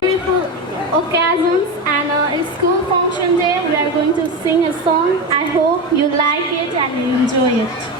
Beautiful occasions and a school function day, we are going to sing a song. I hope you like it and you enjoy it.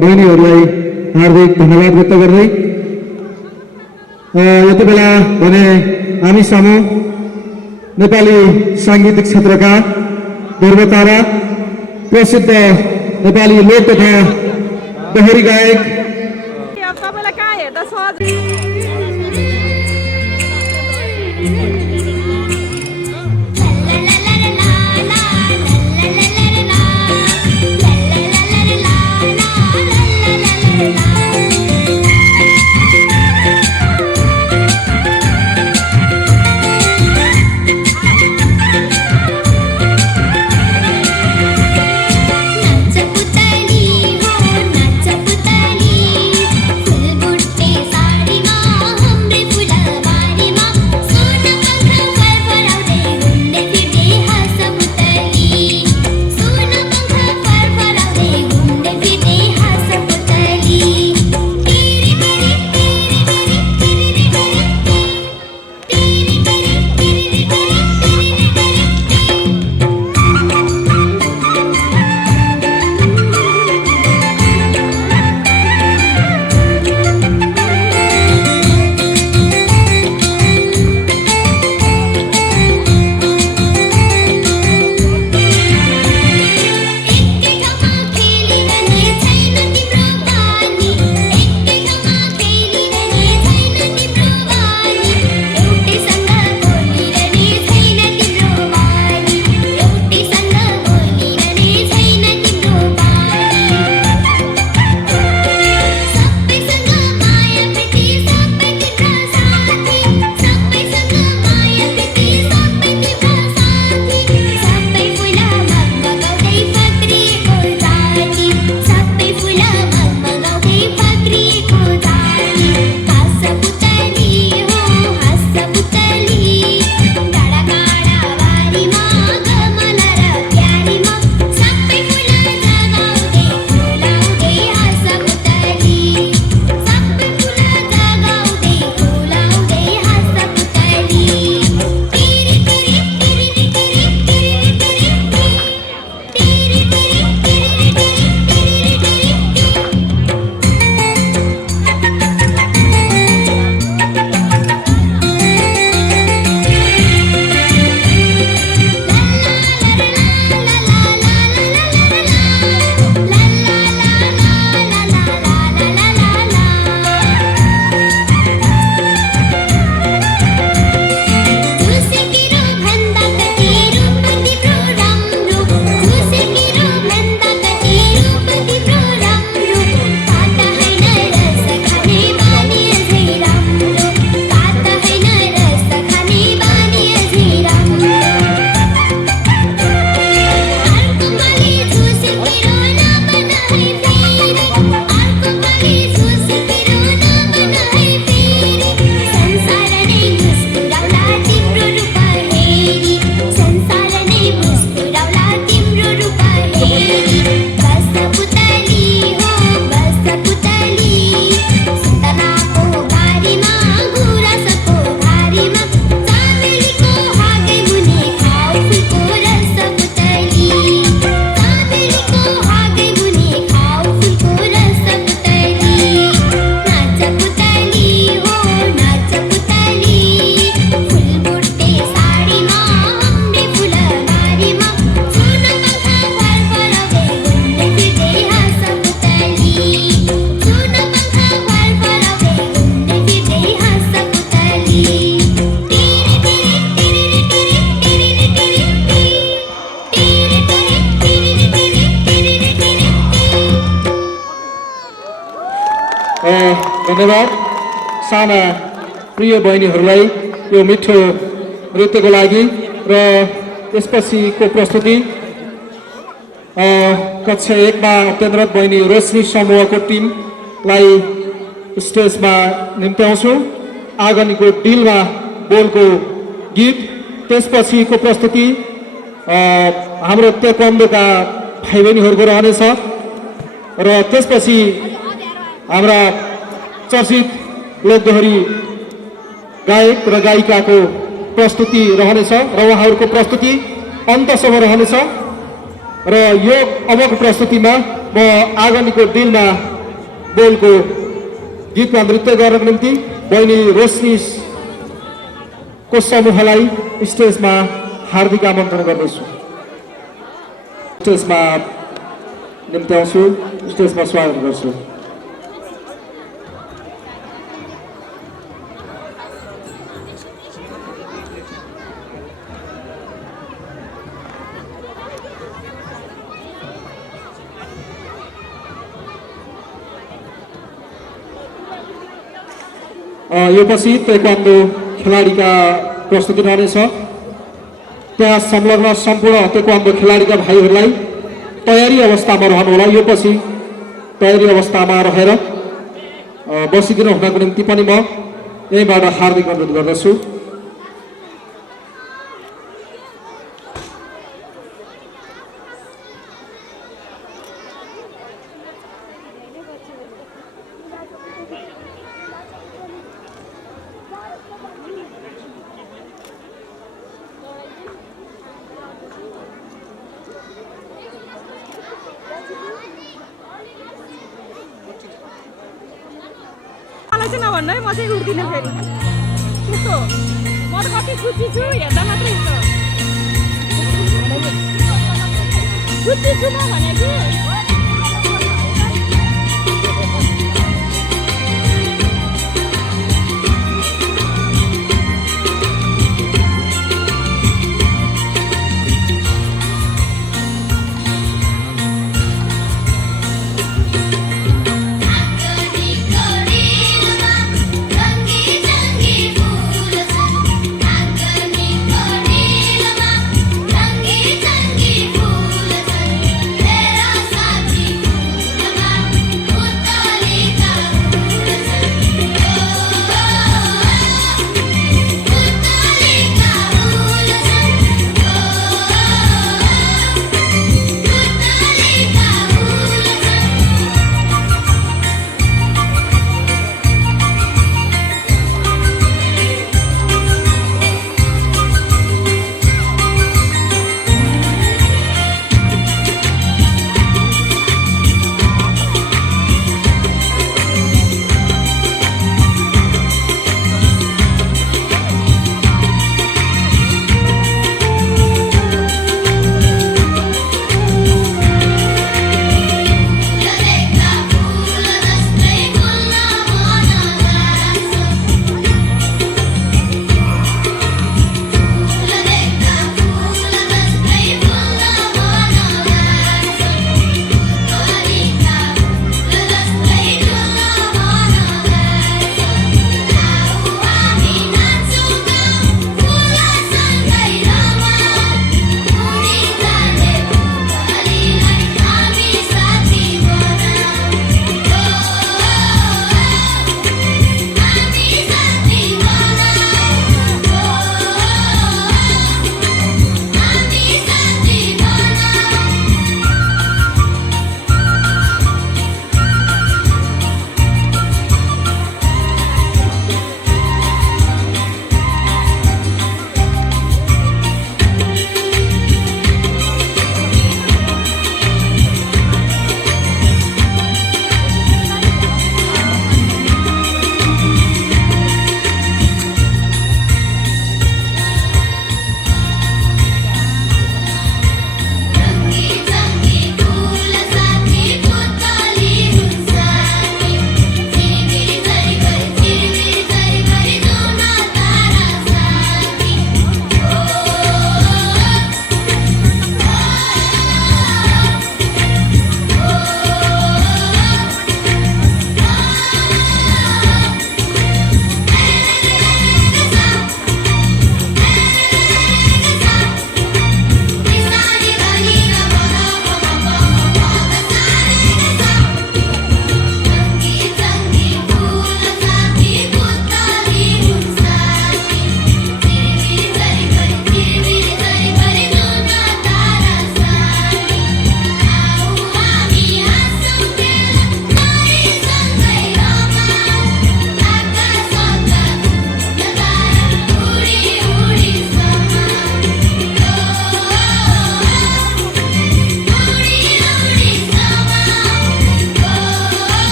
बहिनीहरूलाई हार्दिक धन्यवाद व्यक्त गर्दै यति बेला भने हामी सामु नेपाली साङ्गीतिक क्षेत्रका ध्रुवतारा प्रसिद्ध नेपाली लोक तथा दोहोरी गायक धन्यवाद साना प्रिय बहिनीहरूलाई यो मिठो नृत्यको लागि र त्यसपछिको प्रस्तुति कक्षा 1 मा अत्यन्तरत बहिनी रोशनी समूहको टिमलाई स्टेजमा निम्त्याउँछु। आगनीको डिलमा बोलको गीत, त्यसपछिको प्रस्तुति हाम्रो तेक्वान्डोका भाइ बहिनीहरूको रहनेछ र त्यसपछि हाम्रा चर्चित लोकदोहोरी गायक र गायिकाको प्रस्तुति रहनेछ र उहाँहरूको प्रस्तुति अन्तसम्म रहनेछ। र यो अबको प्रस्तुतिमा म आगनीको दिलमा बोलको गीतमा नृत्य गर्नको निम्ति बहिनी रोशनीको समूहलाई स्टेजमा हार्दिक आमन्त्रण गर्दछु। स्टेजमा निम्त्याउँछु, स्टेजमा स्वागत गर्छु। यो पछि ताइक्वान्डो खेलाडीका प्रस्तुति रहनेछ। त्यहाँ संलग्न सम्पूर्ण ताइक्वान्डो खेलाडीका भाइहरूलाई तयारी अवस्थामा रहनुहोला। यो पछि तयारी अवस्थामा रहेर बसिदिनु हुनको निम्ति पनि म यहीँबाट हार्दिक अनुरोध गर्दछु। नभन्नु है, म चाहिँ उठ्दिनँ फेरि। कस्तो म त कति खुसी छु, हेर्दा मात्रै हुन्छ। खुसी छु म भनेको। Terasa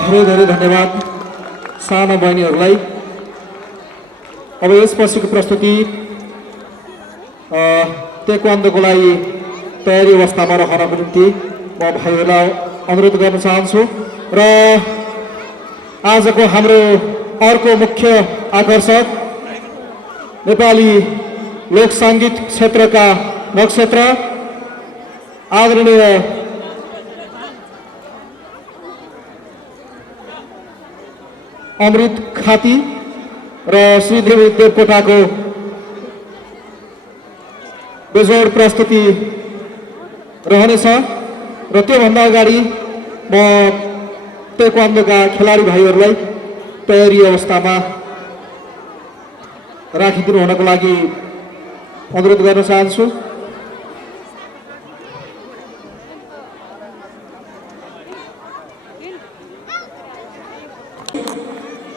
धेरै धेरै धन्यवाद सानो बहिनीहरूलाई। अब यसपछिको प्रस्तुति ताइक्वान्डोको लागि तयारी अवस्थामा रहनको निम्ति म भाइहरूलाई अनुरोध गर्न चाहन्छु। र आजको हाम्रो अर्को मुख्य आकर्षक नेपाली लोक सङ्गीत क्षेत्रका नक्षत्र आदरणीय अमृत खाती र श्रीदेवी देवकोटाको बेजोड प्रस्तुति रहनेछ। र त्योभन्दा अगाडि म ताइक्वान्डोका खेलाडी भाइहरूलाई तयारी अवस्थामा राखिदिनु हुनको लागि अनुरोध गर्न चाहन्छु।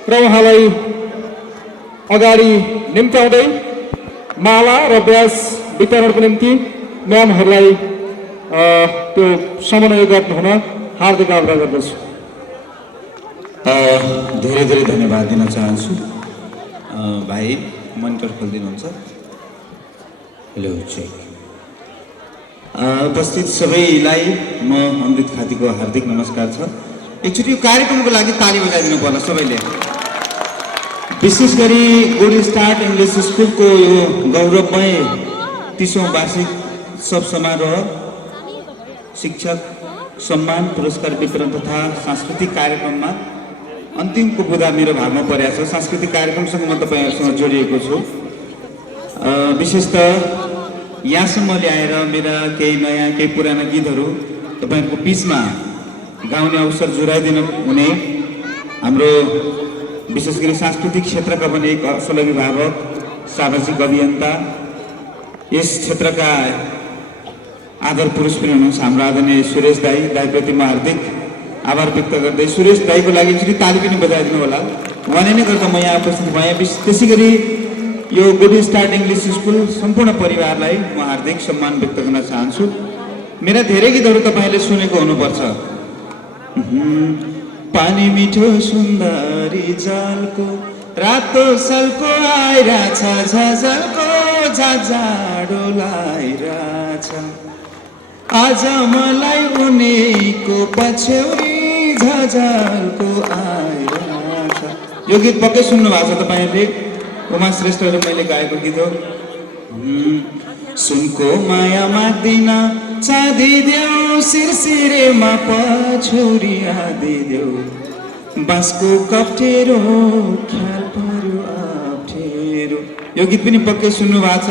र उहाँलाई अगाडि निम्त्याउँदै माला र ब्याज वितरणको निम्ति म्यामहरूलाई त्यो समन्वय गर्नुहुन हार्दिक आग्रह गर्दछु। धेरै धेरै धन्यवाद दिन चाहन्छु। भाइ मनिटर खोलिदिनुहुन्छ। Hello check. उपस्थित सबैलाई म अमृत खातीको हार्दिक नमस्कार छ। एकचोटि यो कार्यक्रमको लागि ताली बजाइदिनु पर्ला सबैले। विशेष गरी गुड स्टार्ट इङ्ग्लिस स्कुलको यो गौरवमय 30औं वार्षिक सब समारोह, शिक्षक सम्मान पुरस्कार वितरण तथा सांस्कृतिक कार्यक्रममा अन्तिमको बुदा मेरो भागमा परेको छ। सांस्कृतिक कार्यक्रमसँग म तपाईँहरूसँग जोडिएको छु। विशेषतः यहाँसम्म ल्याएर मेरा केही नयाँ केही पुराना गीतहरू तपाईँहरूको बिचमा गाउने अवसर जुराइदिनु हुने हाम्रो विशेष गरी सांस्कृतिक क्षेत्रका पनि एक असल अभिभावक, सामाजिक अभियन्ता, यस क्षेत्रका आदर पुरुष पनि हुनुहुन्छ हाम्रो आदरणीय सुरेश दाईप्रति म हार्दिक आभार व्यक्त गर्दै सुरेश दाईको लागि एकचोटि ताली पनि बजाइदिनु होला। उहाँले नै गर्दा म यहाँ उपस्थित भएँ। त्यसै गरी यो गुड स्टार्ट इङ्ग्लिस स्कुल सम्पूर्ण परिवारलाई म हार्दिक सम्मान व्यक्त गर्न चाहन्छु। मेरा धेरै गीतहरू तपाईँले सुनेको हुनुपर्छ। पानी मिठो सुन्दरी जलको रातो सल्को आइरहेछ, झझलको जाडो लाइरहेछ, आज मलाई उनीको पछ्यौरी झझलको आइरहेछ। यो गीत पक्कै सुन्नु भएको छ तपाईँहरूले। उमा श्रेष्ठले मैले गाएको गीत हो। सुनको माया माग्दिन चाँदी देऊ, सिरसिरेमा पछौरी आदि देऊ, बाँसको कप्ठेरो ख्याल पर्यो अप्ठेरो। यो गीत पनि पक्कै सुन्नु भएको छ।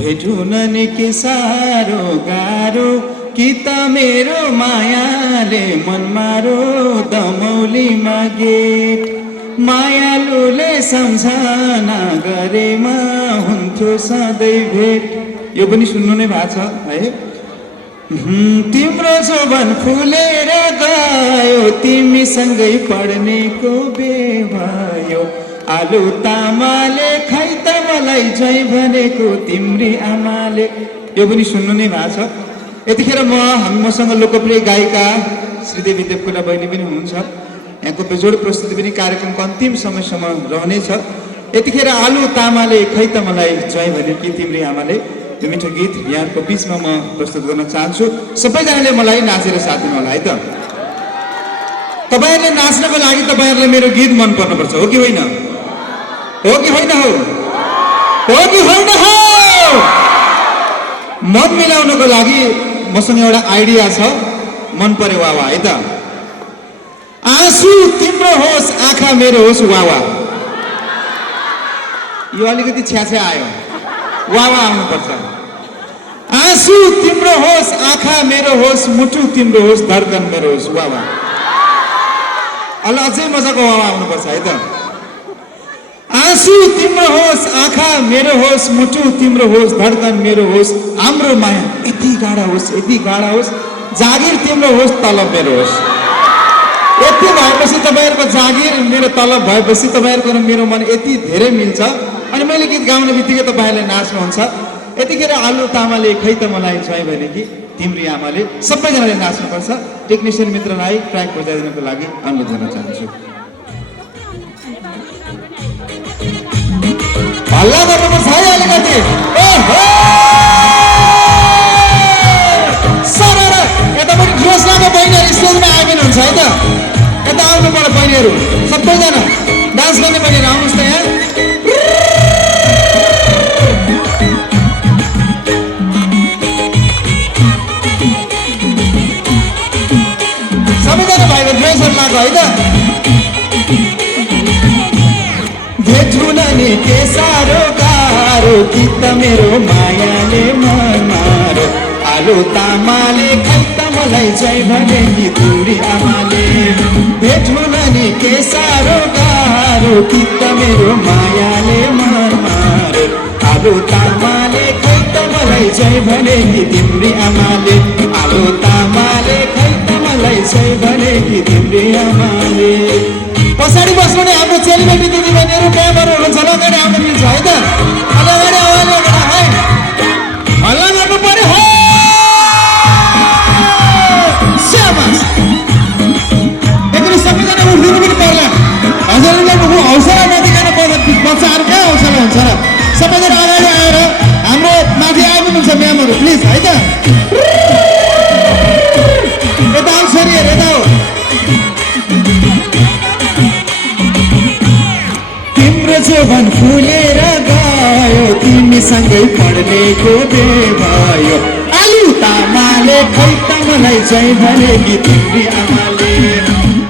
भेटु न के साह्रो गाह्रो, कि त मेरो मायाले मन मारो, दमौलीमा गेट मायालुले सम्झना गरेमा हुन्थ्यो सधैँ भेट। यो पनि सुन्नु नै भएको छ है। तिम्रो जोबन फुलेर गयो, तिमीसँगै पढ्नेको बेवायो, आलु तामाले खै त मलाई झै भनेको तिम्री आमाले। यो पनि सुन्नु नै भएको छ। यतिखेर मसँग लोकप्रिय गायिका श्रीदेवी देवकोटा बहिनी पनि हुनुहुन्छ। यहाँको बेजोड प्रस्तुति पनि कार्यक्रमको अन्तिम समयसम्म रहनेछ। यतिखेर आलु तामाले खै त मलाई झै भनेकी तिम्री आमाले, यो मिठो गीत यहाँको बिचमा म प्रस्तुत गर्न चाहन्छु। सबैजनाले मलाई नाचेर साथ दिनु होला है त। तपाईँहरूले नाच्नको लागि तपाईँहरूलाई मेरो गीत मन पर्नुपर्छ, हो कि होइन? हो कि होइन? हो कि होइन? हो। मन मिलाउनको लागि मसँग एउटा आइडिया छ, मन पर्यो वावा है त। आँसु तिम्रो होस् आँखा मेरो होस् वावा। यो अलिकति छ्याछ्या आयो, वावा आउनुपर्छ। आँसु तिम्रो होस् आँखा मेरो होस्, मुटु तिम्रो होस् धड्कन मेरो होस् वावा। अझै मजाको वावा आउनुपर्छ है त। आँसु तिम्रो होस् आँखा मेरो होस्, मुटु तिम्रो होस् धड्कन मेरो होस्, हाम्रो माया यति गाढा होस् यति गाढा होस्, जागिर तिम्रो होस् तलब मेरो होस्। यति भएपछि तपाईँहरूको जागिर मेरो तलब भएपछि तपाईँहरूको र मेरो मन यति धेरै मिल्छ। अनि मैले गीत गाउने बित्तिकै तपाईँहरूले नाच्नुहुन्छ। यतिखेर आलु तामाले खै त मलाई झै भनेकी तिम्री आमाले, सबैजनाले नाच्नुपर्छ। टेक्निसियन मित्रलाई ट्र्याक बजाइदिनको लागि अनुरोध गर्न चाहन्छु। हल्ला गर्नुपर्छ है अलिकति। यतापट्टि जोसलाको बहिनीहरू स्टेजमा आइदिनु हुन्छ है त। यता आउनु पर्यो बहिनीहरू सबैजना डान्स गर्ने बहिनीहरू आउनुहोस् त यहाँ। सबैजना भाइको ड्रेसहरू लगाएको है त। भेट्नु नि के साह्रो गाह्रो कि त मेरो मायाले मन मारो। आलु तामाले खै त मलाई चाहिँ भने कि बुढी आमाले। भेट्नु नि के साह्रो गाह्रो कि त मेरो मायाले मन मारो। आलु तामाले खै त मलाई चाहिँ भने कि तिम्री आमाले। आलु तामाले खै त मलाई चाहिँ भने कि तिम्री आमाले। पछाडि बस्नु नि हाम्रो चेलीबेटी दिदीबहिनीहरू ड्राइभरहरू हुनुहुन्छ अगाडि आउनु मिल्छ है त। अगाडि आउनु है हल्ला गर्नु पर्यो हो। एकचोटि सबैजना उठ्नु पनि पर्ला। हजुरहरूलाई हौसला नदिकन बच्चाहरू कहाँ हौसला हुन्छ र। सबैजना अगाडि आएर हाम्रो माथि आइदिनुहुन्छ म्यामहरू प्लिज है त। यता आऊ छोरीहरू यता आऊ। तिम्रो जोबन फुलेर गयो तिमीसँगै पढ्नेको बे भयो। आलु तामाले खै त मलाई चाहिँ भने कि तिम्री आमाले।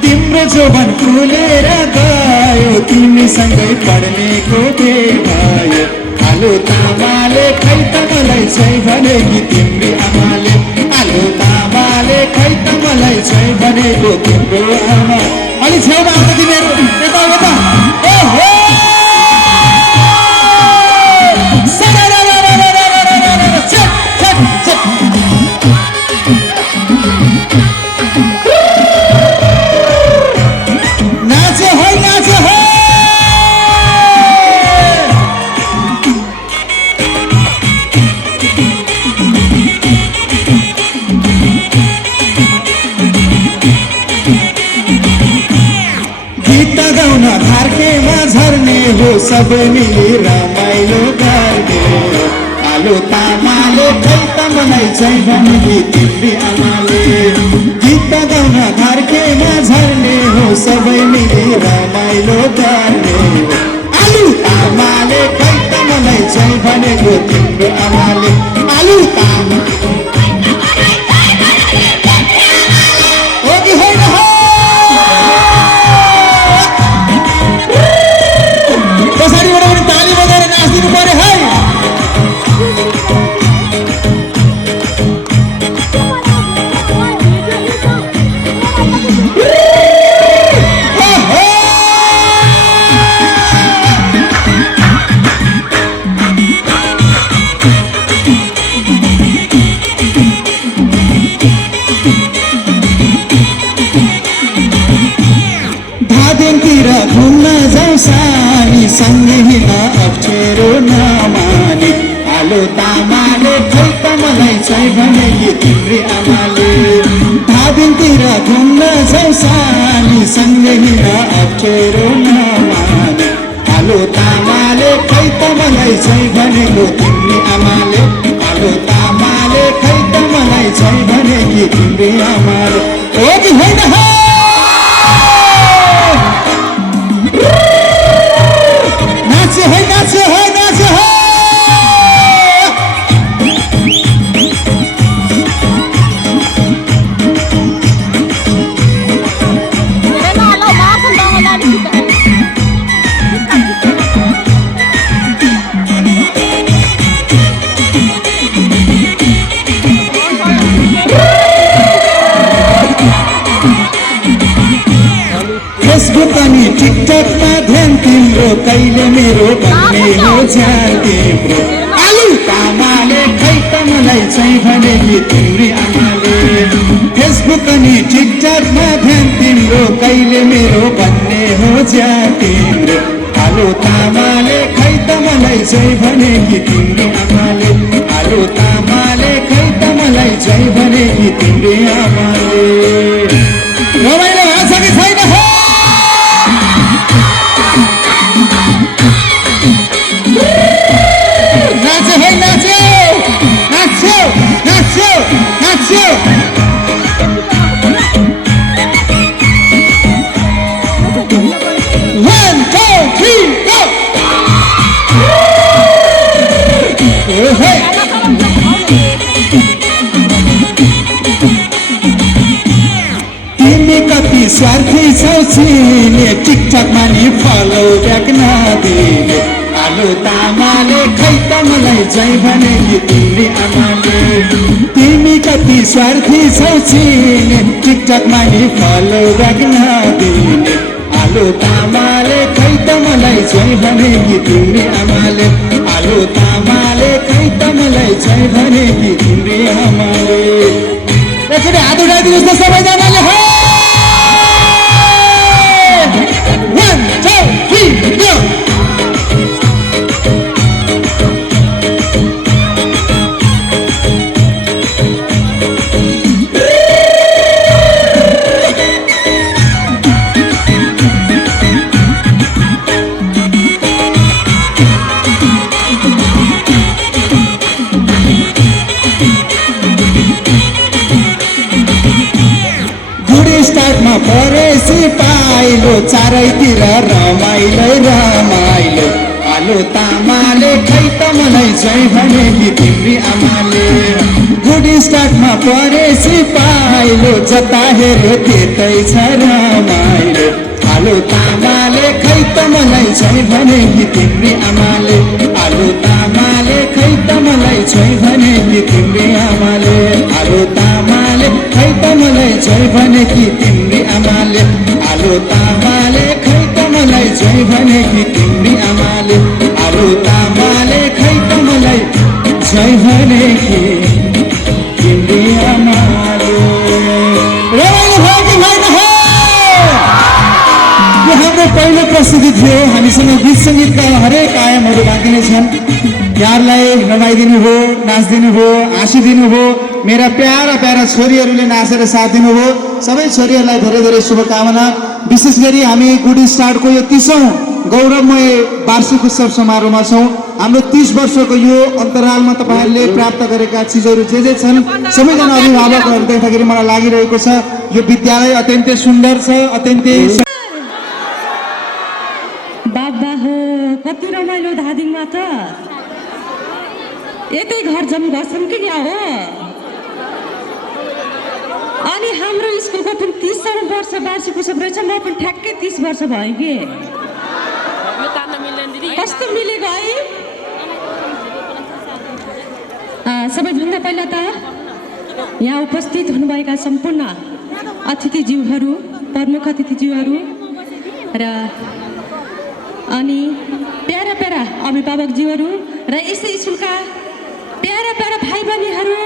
तिम्रो जोबन फुलेर गयो तिमीसँगै पढ्नेको बे भयो। आलु तामाले खै त मलाई चाहिँ भने कि तिम्री आमाले। आलु तामाले खै त मलाई चाहिँ भनेको तिम्रो आमा। अलिक छेउमा आउँदा तिमीहरू यता यता। ओहो नाचे हो नाचे हो। गीत गाउन घार्केमा झर्ने हो सबै मिली रमाइलो गर्ने। आलु तामाले खै त मलाई चाहिँ भने कि तिम्री आमाले। गीत गाउन घार्केमा झर्ने हो सबै मिली रमाइलो गर्ने। आलु तामाले खै त मलाई चाहिँ भनेको तिम्रो आमाले। आलु तामा हो कि होइन हो। पछाडिबाट पनि ताली बजाएर नाचिदिनु पर्यो है। धादिङतिर घुम्न जाउँ सानी सँगै हिँड्न अप्ठ्यारो नमानी। आलु तामाले खै त मलाई चाहिँ भने कि तिम्री आमाले। धादिङतिर घुम्न जाउँ सानी सँगै हिँड्न अप्ठ्यारो नमानी। आलु तामाले खै त मलाई चाहिँ भनेको तिम्री आमाले। आलु तामाले खै त मलाई चाहिँ भने कि तिम्री आमाले। हो कि होइन हो। नाचे है नाचे है नाचे है। फेसबुक अनि टिकटकमा ध्यान तिम्रो कहिले मेरो भन्ने हो जान तिम्रो। आलु तामाले खै त मलाई चाहिँ भने कि तिम्री आमाले। फेसबुक अनि टिकटकमा ध्यान तिम्रो कहिले मेरो भन्ने हो जान तिम्रो। आलु तामाले खै त मलाई चाहिँ भने कि तिम्री आमाले। आलु तामाले खै त मलाई चाहिँ भने कि तिम्री आमाले। स्वार्थी छौ चिने टिकटकमा नि फलो ब्याक नदिने आलु तामाले खै त मलाई जै भने कि तिम्री आमाले तिमी कति स्वार्थी छौ चिने टिकटकमा नि फलो ब्याक नदिने आलु तामाले खै त मलाई जै भने कि तिम्री आमाले आलु तामाले खै त मलाई जै भने कि तिम्री आमाले एकचोटि हात उठाइदिनुहोस् न सबैजनाले हो 1 2 3 go स्टार्टमा परेसी पाइलो चारैतिर रमाइलो रमाइलो आलु तामाले खै त मलाई जै भने कि तिम्री आमाले गुड स्टार्टमा परेसी पाइलो जता हेऱ्यो त्यतै छ रमाइलो आलु तामाले खै त मलाई जै भने कि तिम्री आमाले आलु तामाले खै त मलाई जै भने कि तिम्री आमाले आलु तामाले खै त मलाई जै भने कि तिम्री आमाले आलु तामाले खै त मलाई जै भने कि तिम्री आमाले आलु तामाले खै त मलाई जै भने कि तिम्री आमाले रमाइलो भयो कि भएन हो यो हाम्रो पहिलो प्रस्तुति थियो हामीसँग गीत सङ्गीतका हरेक आयामहरू बाँकी नै छन् प्यारलाई रमाइदिनु हो नाचिदिनु हो हाँसिदिनु हो मेरा प्यारा प्यारा छोरीहरूले नाचेर साथ दिनुभयो सबै छोरीहरूलाई धेरै धेरै शुभकामना विशेष गरी हामी गुड स्टार्टको यो 30औं गौरवमय वार्षिक उत्सव समारोहमा छौँ हाम्रो 30 वर्षको यो अन्तरालमा तपाईँहरूले प्राप्त गरेका चिजहरू जे छन् सबैजना अभिभावकहरू देख्दाखेरि मलाई लागिरहेको छ यो विद्यालय अत्यन्तै सुन्दर छ अत्यन्तै बाबा हो कति रमाइलो धादिङमा त यतै घर जाउँ गर्छौँ कि क्या हो अनि हाम्रो स्कुलको पनि 30औं वर्ष वार्षिक उत्सव रहेछ म पनि ठ्याक्कै 30 वर्ष भयो कि कस्तो मिलेको है सबैभन्दा पहिला त यहाँ उपस्थित हुनुभएका सम्पूर्ण अतिथिज्यूहरू प्रमुख अतिथिज्यूहरू र अनि प्यारा प्यारा अभिभावकज्यूहरू र यसै स्कुलका प्यारा प्यारा भाइ बहिनीहरू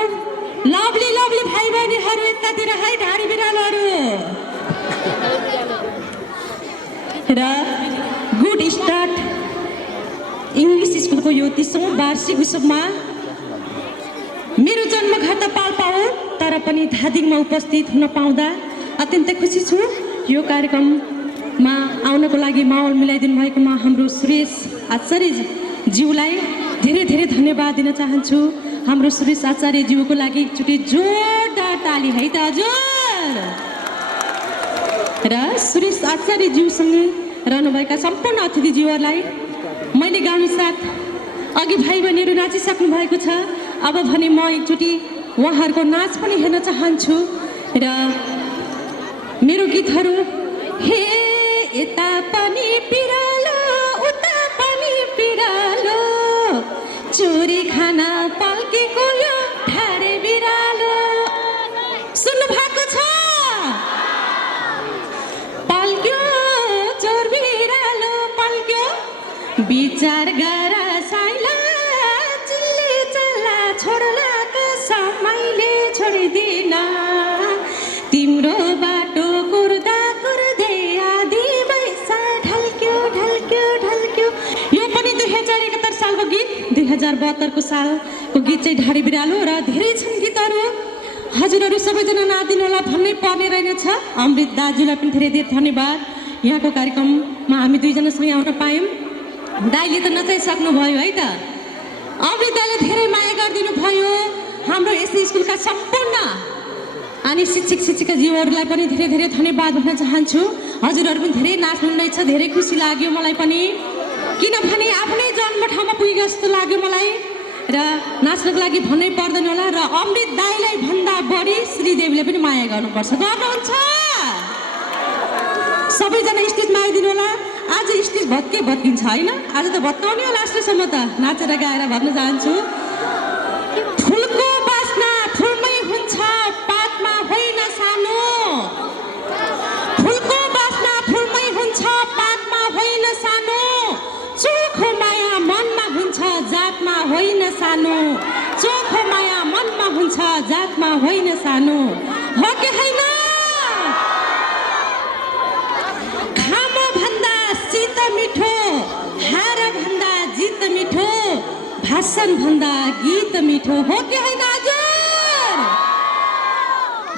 लभली लभली भाइ बहिनीहरू यतातिर है ढाडी बिरालोहरू र गुड स्टार्ट इङ्ग्लिस स्कुलको यो 30औं वार्षिक उत्सवमा मेरो जन्मघर त पाल्पा हो तर पनि धादिङमा उपस्थित हुन पाउँदा अत्यन्तै खुसी छु यो कार्यक्रममा आउनको लागि माहौल मिलाइदिनु भएकोमा हाम्रो सुरेश आचार्यज्यूलाई धेरै धेरै धन्यवाद दिन चाहन्छु हाम्रो सुरेश आचार्यज्यूको लागि एकचोटि जोरदार ताली है त हजुर र सुरेश आचार्यज्यूसँगै रहनुभएका सम्पूर्ण अतिथिज्यूहरूलाई मैले गाउने साथ अघि भाइ बहिनीहरू नाचिसक्नु भएको छ अब भने म एकचोटि उहाँहरूको नाच पनि हेर्न चाहन्छु र मेरो गीतहरू हे यता पनि पिरालो उता पनि पिरालो चोरी खाना पल्केको यो ठाडे बिरालो सुन्नु भएको छ पल्क्यो चोर बिरालो पल्क्यो विचार गर साइला चिल्ले चल्ला छोड्ला कसमैले छोडिदिन तिम्रो बाटो कुर्दा कुर्दै आधी बैसा ढल्क्यो ढल्क्यो ढल्क्यो यो पनि 2071 सालको गीत 2072 सालको गीत चाहिँ ढाडी बिरालो र धेरै छन् गीतहरू हजुरहरू सबैजना नादिनु होला भन्नै पर्ने रहेछ अमृत दाजुलाई पनि धेरै धेरै धन्यवाद यहाँको कार्यक्रममा हामी दुईजनासँगै आउन पायौँ दाइले त नचाइसक्नु भयो है त अमृत दाइले धेरै माया गरिदिनु भयो हाम्रो यस स्कुलका सम्पूर्ण अनि शिक्षक शिक्षिकाज्यूहरूलाई पनि धेरै धेरै धन्यवाद भन्न चाहन्छु हजुरहरू पनि धेरै नाच्नु रहेछ धेरै खुसी लाग्यो मलाई पनि किनभने आफ्नै जन्मठाउँमा पुगेको जस्तो लाग्यो मलाई र नाच्नको लागि भन्नै पर्दैन होला र अमृत दाइलाई भन्दा बढी श्रीदेवीले पनि माया गर्नुपर्छ गर्नुहुन्छ सबैजना स्टेजमा आइदिनु होला। आज स्टेज भत्किन्छ होइन, आज त भत्काउने होला लास्टसम्म त नाचेर गाएर भन्न चाहन्छु। फुलको बास्ना फुलमै हुन्छ पातमा होइन सानो, फुलको बास्ना फुलमै हुन्छ पातमा होइन सानो, चोखो माया मनमा हुन्छ जातमा होइन सानो, चोखो माया मनमा हुन्छ जातमा होइन सानो, हो कि होइन? खामो भन्दा शीत मिठो, हार भन्दा जित मिठो, भाषण भन्दा गीत मिठो, हो कि होइन? हजुर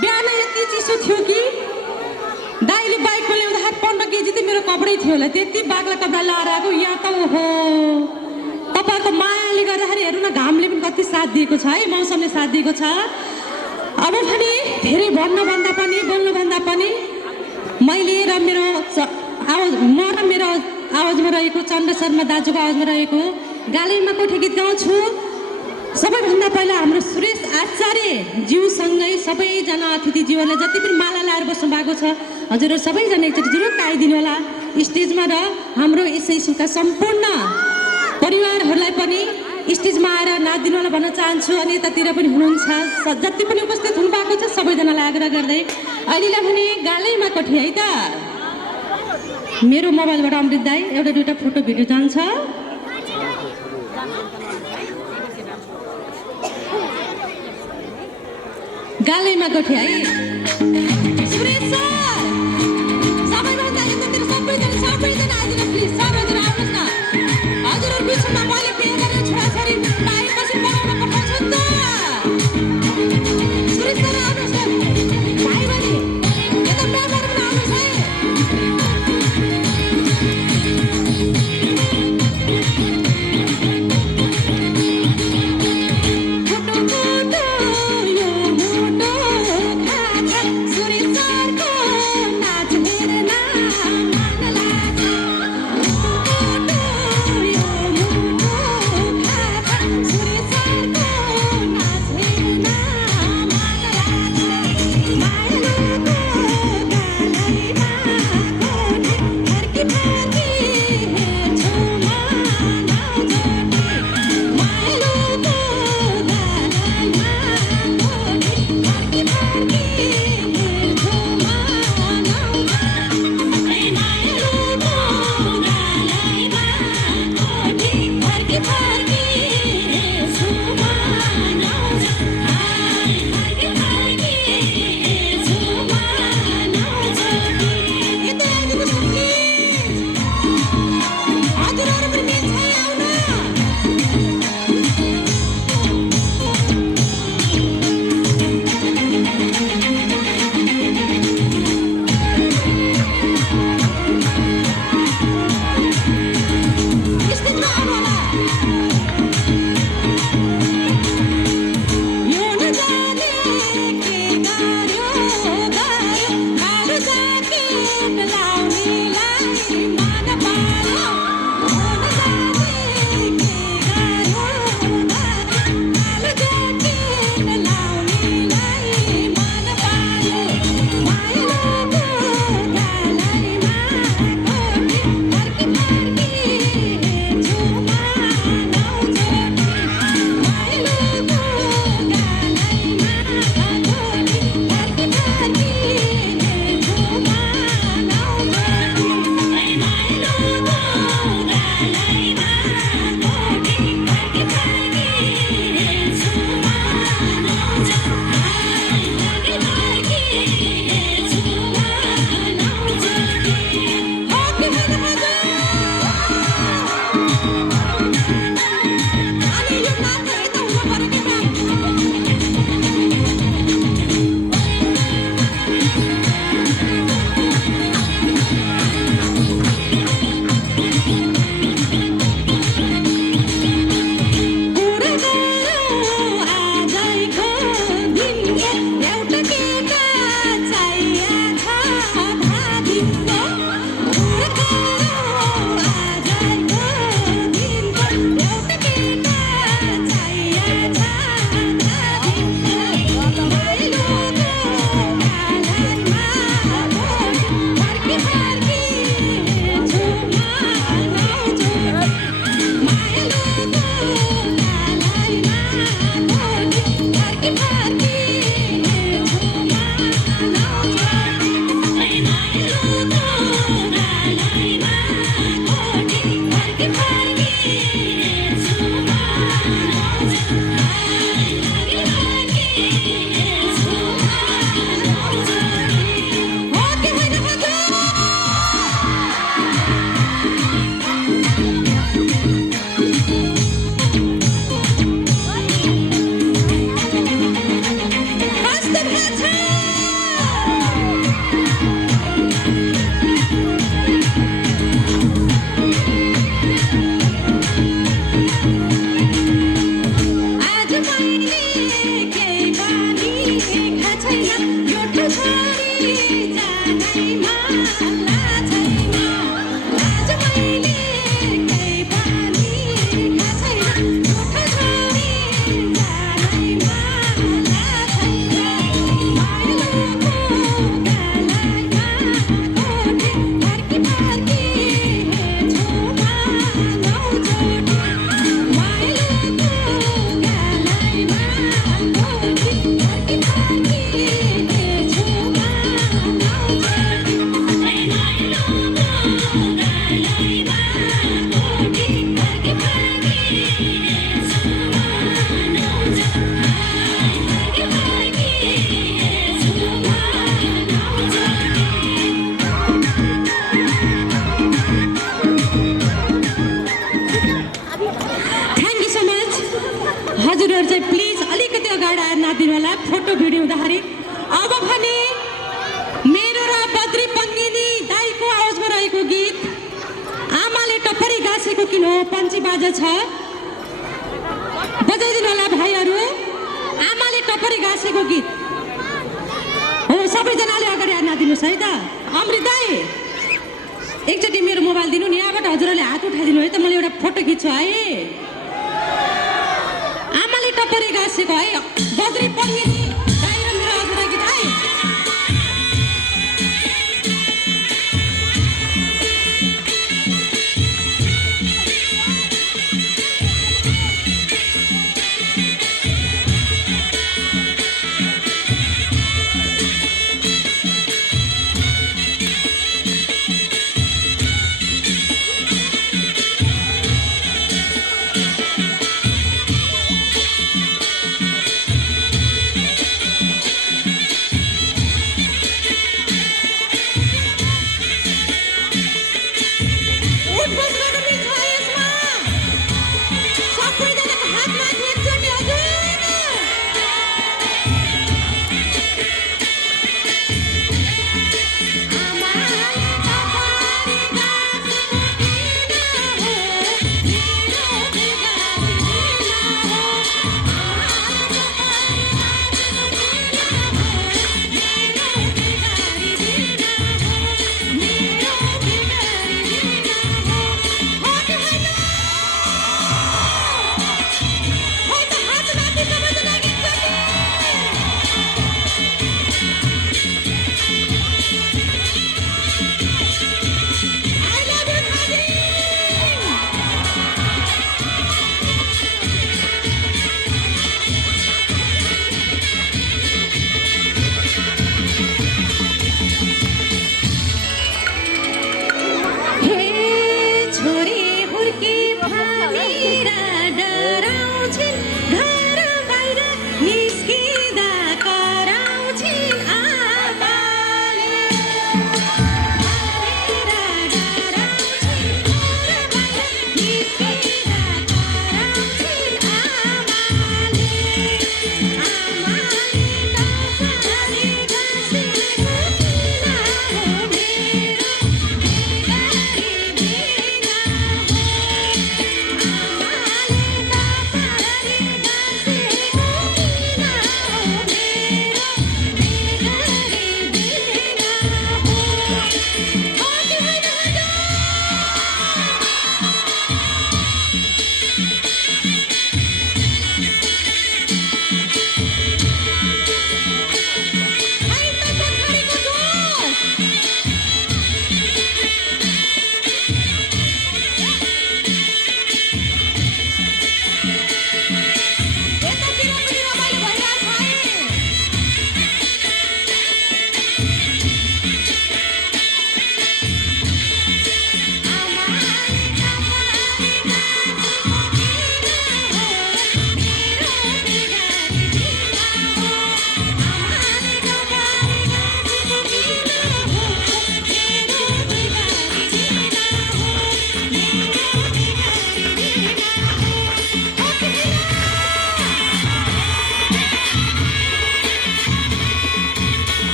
बिहान यति चिसो थियो कि दाइले बाइकमा ल्याउँदाखेरि 15 केजी त मेरो कपडै थियो होला, त्यति बाग्ला कपडा लगाएर आएको। यहाँ त ओहो तपाईँको मायाले गर्दाखेरि हेर्नु न, घामले पनि कति साथ दिएको छ है, मौसमले साथ दिएको छ। अब भने धेरै भन्नुभन्दा पनि बोल्नुभन्दा पनि मैले र मेरो आवाज, म र मेरो आवाजमा रहेको चन्द्र शर्मा दाजुको आवाजमा रहेको गालैमा कोठी गीत गाउँछु। सबैभन्दा पहिला हाम्रो सुरेश आचार्य ज्यूसँगै सबैजना अतिथिज्यूहरूलाई जति पनि माला लाएर बस्नु भएको छ हजुरहरू सबैजना एकचोटि जरुर आइदिनु होला स्टेजमा, र हाम्रो यसै सुका सम्पूर्ण परिवारहरूलाई पनि स्टेजमा आएर नाचिदिनु होला भन्न चाहन्छु। अनि यतातिर पनि हुनुहुन्छ जति पनि उपस्थित हुनुभएको छ सबैजनालाई आग्रह गर्दै अहिलेलाई भने गालैमा कोठी है त। मेरो मोबाइलबाट अमृत दाई एउटा दुईवटा फोटो भिडियो जान्छ। गालैमा कोठी है सुरेश सर, सबैभन्दा यतातिर सबैजना आइदिनु प्लिज, सबैजना आउनुहोस् न। हजुरहरू बिचमा मैले पे गरेर छोराछोरी पाएपछि बनाउन पठाउँछु नि त। सुरेश सर आउनुहोस् न, भाइ बहिनी यता पे गरेर आउनुहोस् है। फोटो यो फोटो खान्छ हजुरहरू चाहिँ प्लिज अलिकति अगाडि आएर नदिनु होला फोटो भिडियो हुँदाखेरि। अब भने मेरो र बद्री पङ्गिनी दाईको आवाजमा रहेको गीत आमाले टपरी गाँसेको किन हो पञ्ची बाजा छ, बजाइदिनु होला भाइहरू। आमाले टपरी गाँसेको गीत हो, सबैजनाले अगाडि आएर नदिनुहोस् है त। अमृत दाई एकचोटि मेरो मोबाइल दिनु नि, यहाँबाट हजुरहरूले हात उठाइदिनु है त, मैले एउटा फोटो खिच्छु है। आमाले टपरी गाँसेको है बद्री पङ्गिनी दाई र मेरो हजुरलाई गीत है।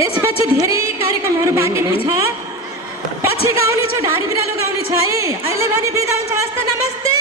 यसपछि धेरै कार्यक्रमहरू बाँकी नै छ। पछि गाउने छु, ढाडी बिरालो गाउने छ है। अहिले भने बिदा हुन्छ। हस्त नमस्ते।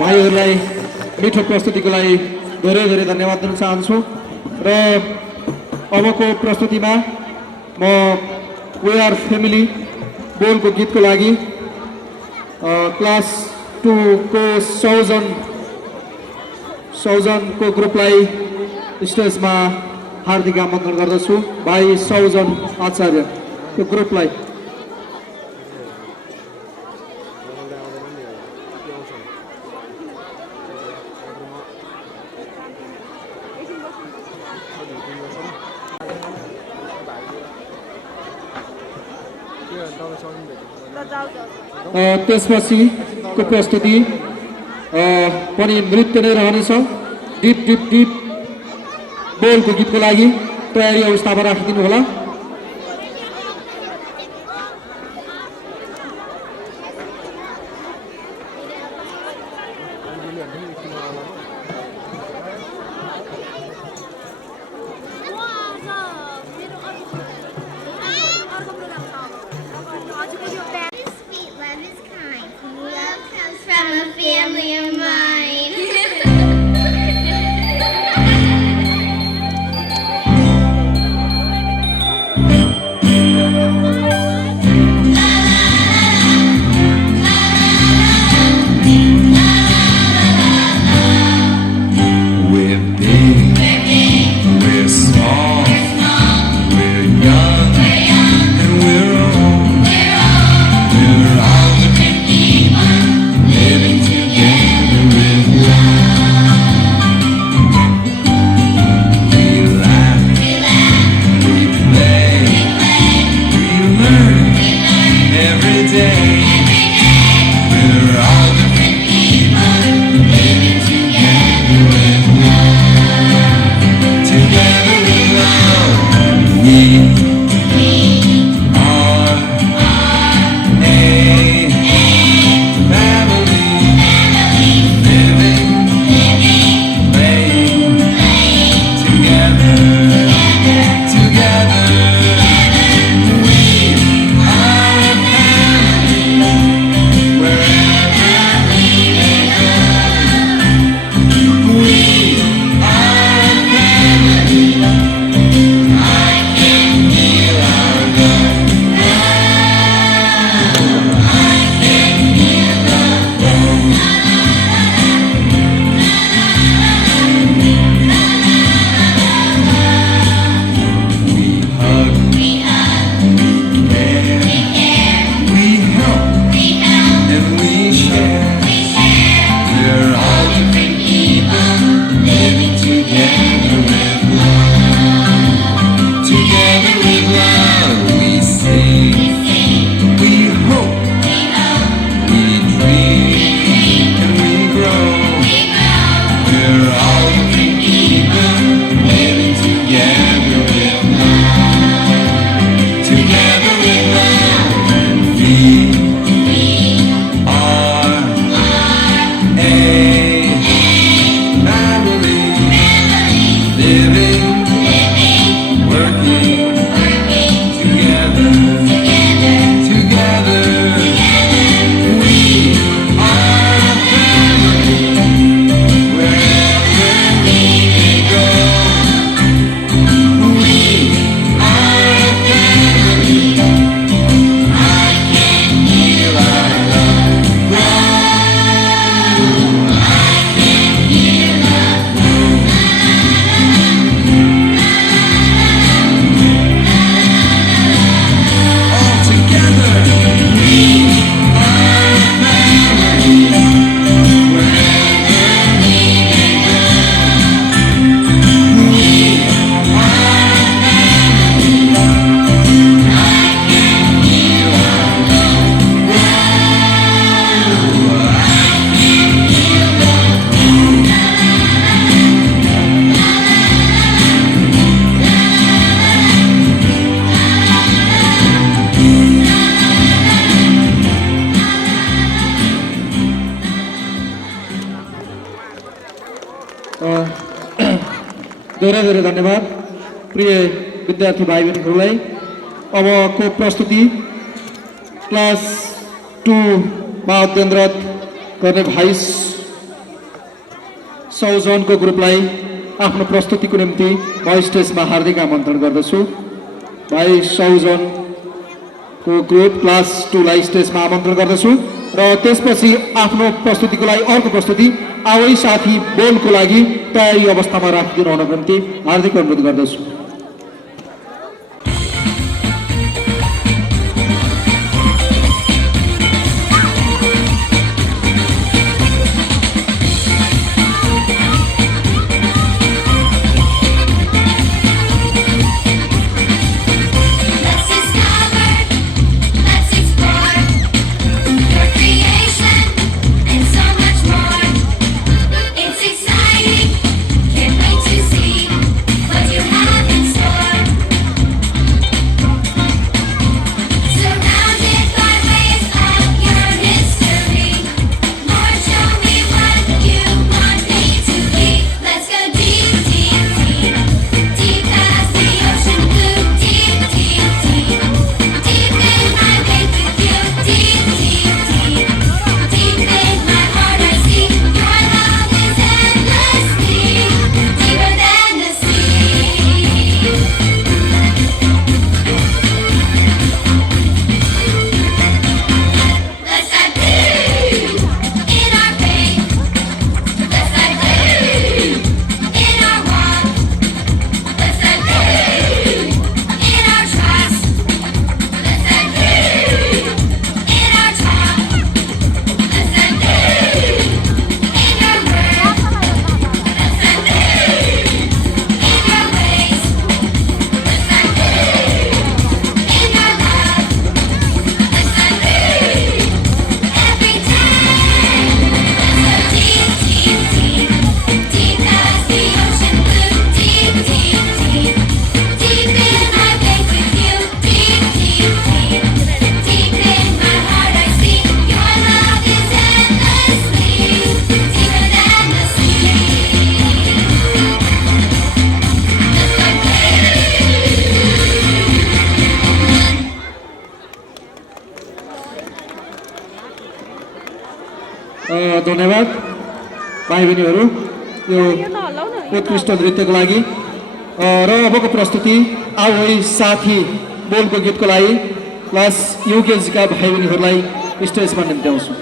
भाइहरूलाई मिठो प्रस्तुतिको लागि धेरै धेरै धन्यवाद दिन चाहन्छु र अबको प्रस्तुतिमा म वी आर फ्यामिली बोलको गीतको लागि क्लास 2 को सौजनको ग्रुपलाई स्टेजमा हार्दिक आमन्त्रण गर्दछु। भाइ सौजन आचार्यको ग्रुपलाई त्यसपछिको प्रस्तुति पनि नृत्य नै रहनेछ। डिप डिप डिप बोलको गीतको लागि तयारी अवस्थामा राखिदिनु होला। Sweet love is kind. Love comes from a family of mine. We're big, we're small, we're young, and we're old. We're all different people living together with love. We laugh, we play, we learn every day. We're all different people living together with love. Together with love, we are a family, living, playing together, together. We are a family, wherever we may go. We are a family. I can feel our love. I can feel the love. We hug, we care, we help, and we share. We're all different people living together with love. Together with love, we sing, we hope, we dream, and we grow. We're all different people living together with love. Together with love, we are a family, living, working together, together. We are a family, wherever we may go. We are a family. I can feel our love grow. I can feel love grow. All together, we are a family, wherever we may go. We are a family. I can feel our love grow. I can feel love धेरै धेरै धन्यवाद प्रिय विद्यार्थी भाइ बहिनीहरूलाई। अबको प्रस्तुति class 2मा अध्ययनरत गर्ने भाइ सौजनको ग्रुपलाई आफ्नो प्रस्तुतिको निम्ति म स्टेजमा हार्दिक आमन्त्रण गर्दछु। भाइ सौजनको ग्रुप क्लास 2लाई स्टेजमा आमन्त्रण गर्दछु र त्यसपछि आफ्नो प्रस्तुतिको लागि अर्को प्रस्तुति आवै साथी बोलको लागि तयारी अवस्थामा राखिदिनु हुनको निम्ति हार्दिक अनुरोध गर्दछु। Let's discover, let's explore. धन्यवाद भाइ बहिनीहरू यो उत्कृष्ट नृत्यको लागि र अबको प्रस्तुति आऊ है साथी बोलको गीतको लागि क्लास युकेजीका भाइ बहिनीहरूलाई स्टेजमा निम्त्याउँछु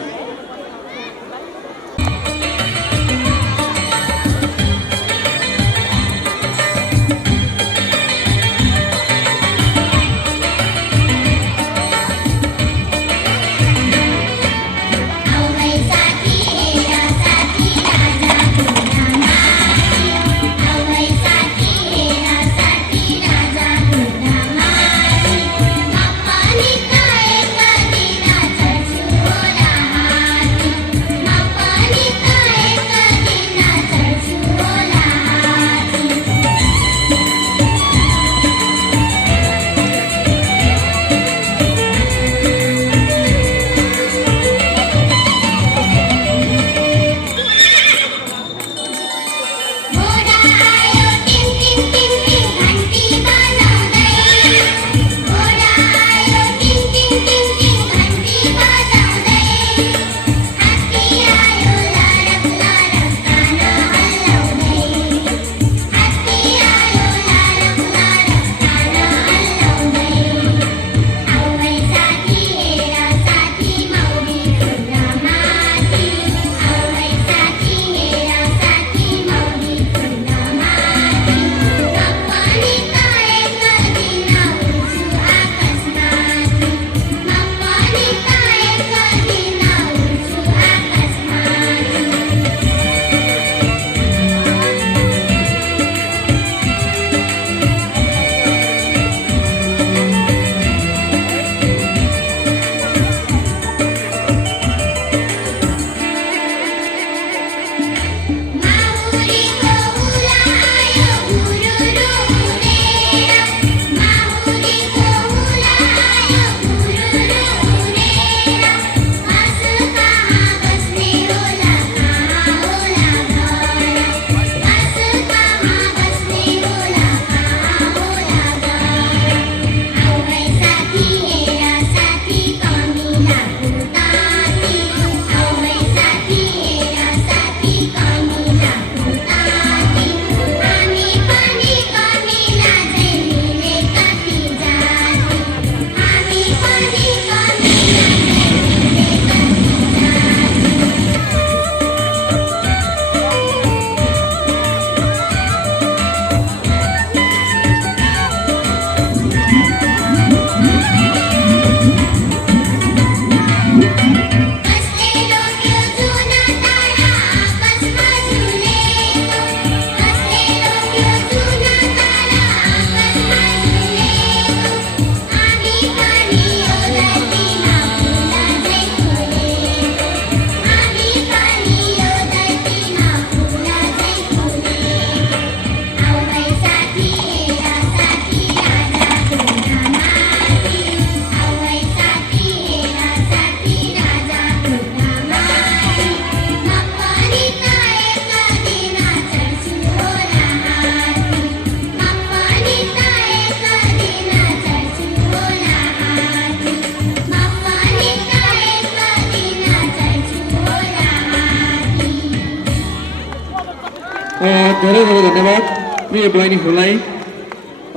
धेरै धेरै धन्यवाद प्रिय बहिनीहरूलाई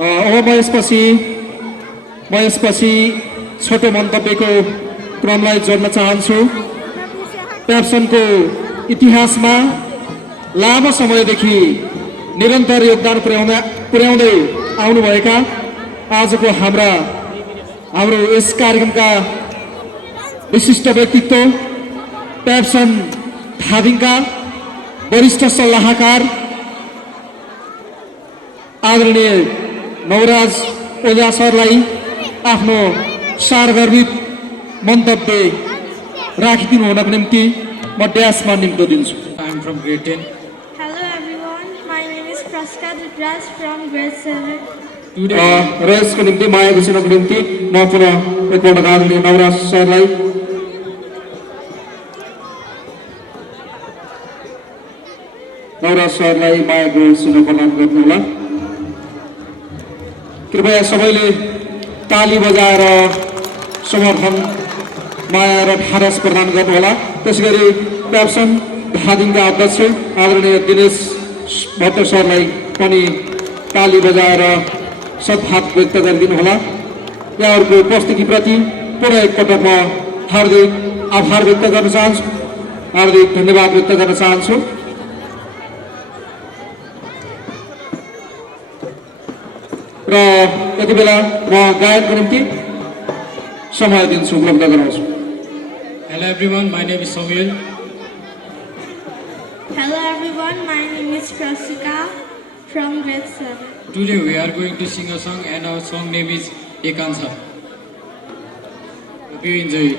अब म यसपछि छोटो मन्तव्यको क्रमलाई जोड्न चाहन्छु प्याप्सनको इतिहासमा लामो समयदेखि निरन्तर योगदान पुर्याउँदै आउनुभएका आजको हाम्रो यस कार्यक्रमका विशिष्ट व्यक्तित्व प्याप्सन धादिङका वरिष्ठ सल्लाहकार आदरणीय नवराज ओझा सरलाई आफ्नो सारगर्भित मन्तव्य राखिदिनु हुनको निम्ति म ड्यासमा निम्तो दिन्छु। I am from grade 10. Hello everyone, my name is Praska Dutraj from grade 7. र यसको निम्ति माया घोषणाको निम्ति म पुनः एकपल्ट आदरणीय नवराज सरलाई माया घोषणा प्रदान गर्नुहोला। कृपया सबैले ताली बजाएर समर्थन माया र ढाडस प्रदान गर्नुहोला। त्यसैगरी क्याप्सन धादिङका अध्यक्ष आदरणीय दिनेश भट्ट सरलाई पनि ताली बजाएर सद्भाव व्यक्त गरिदिनुहोला। यहाँहरूको उपस्थितिप्रति पुनः एकपटक म हार्दिक आभार व्यक्त गर्न चाहन्छु, हार्दिक धन्यवाद व्यक्त गर्न चाहन्छु। र यति बेला म गायकको निम्ति समय दिन्छु, उपलब्ध गराउँछु। Hello everyone, my name is Samuel. Hello everyone, my name is Prasika from grade 7. Today we are going to sing a song and our song name is Ekansa. Hope you enjoy it.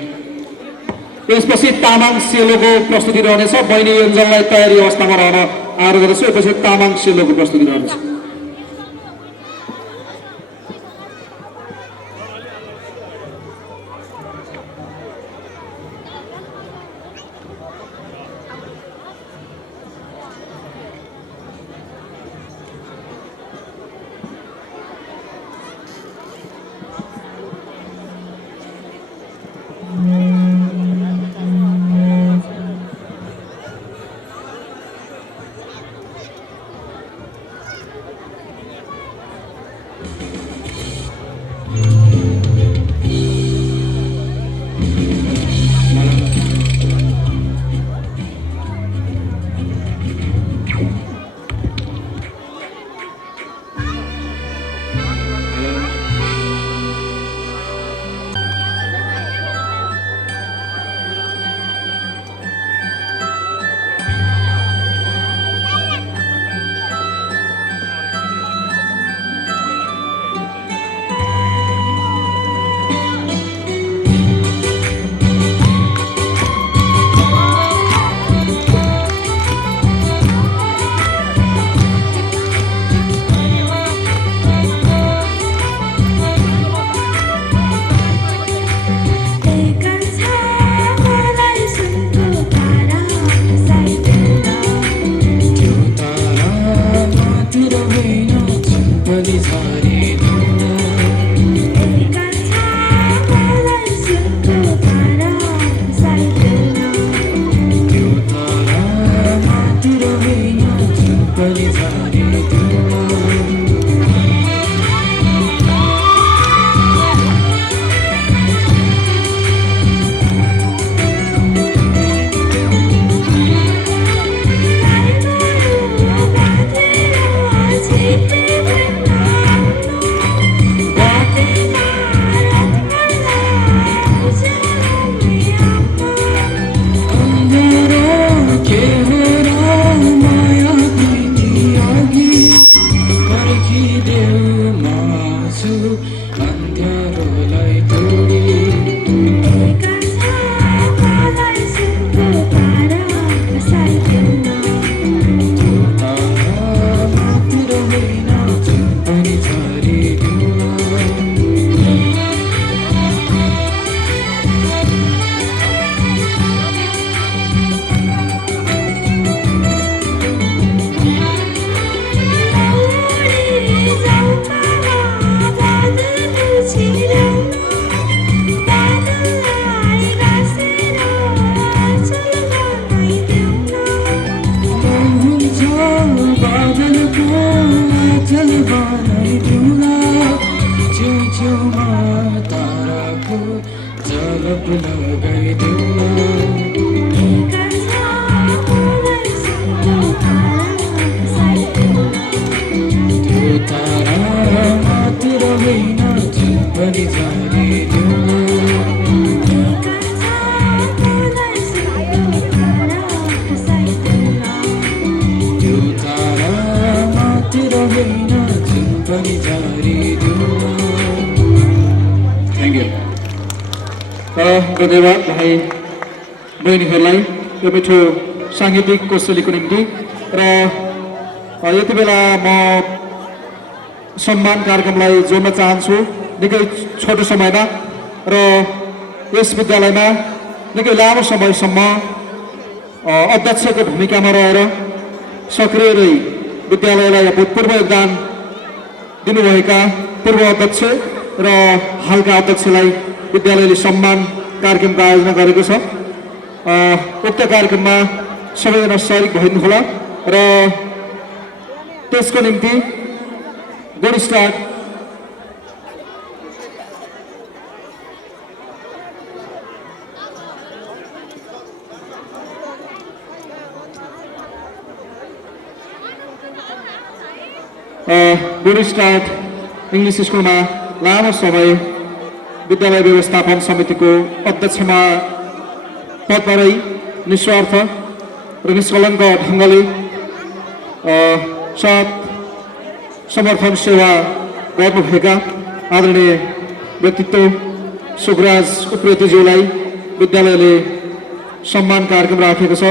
यसपछि तामाङ सेलोको प्रस्तुति रहनेछ। बहिनी योन्जनलाई तयारी अवस्थामा रहन आग्रह गर्दछु। यसपछि तामाङ सेलोको प्रस्तुति रहनेछ। धन्यवाद भाइ बहिनीहरूलाई यो मिठो साङ्गीतिक कौशलीको निम्ति। र यति बेला म सम्मान कार्यक्रमलाई जोड्न चाहन्छु निकै छोटो समयमा। र यस विद्यालयमा निकै लामो समयसम्म अध्यक्षको भूमिकामा रहेर सक्रिय रही विद्यालयलाई अभूतपूर्व योगदान दिनुभएका पूर्व अध्यक्ष र हालका अध्यक्षलाई विद्यालयले सम्मान कार्यक्रमको आयोजना गरेको छ। उक्त कार्यक्रममा सबैजना सहयोग भइदिनुहोला र त्यसको निम्ति good start good start English स्कुलमा लामो समय विद्यालय व्यवस्थापन समितिको अध्यक्षमा पदमा रही निस्वार्थ र निष्कलङ्क ढङ्गले साथ समर्थन सेवा गर्नुभएका आदरणीय व्यक्तित्व सुखराज उप्रेतीज्यूलाई विद्यालयले सम्मान कार्यक्रम राखेको छ।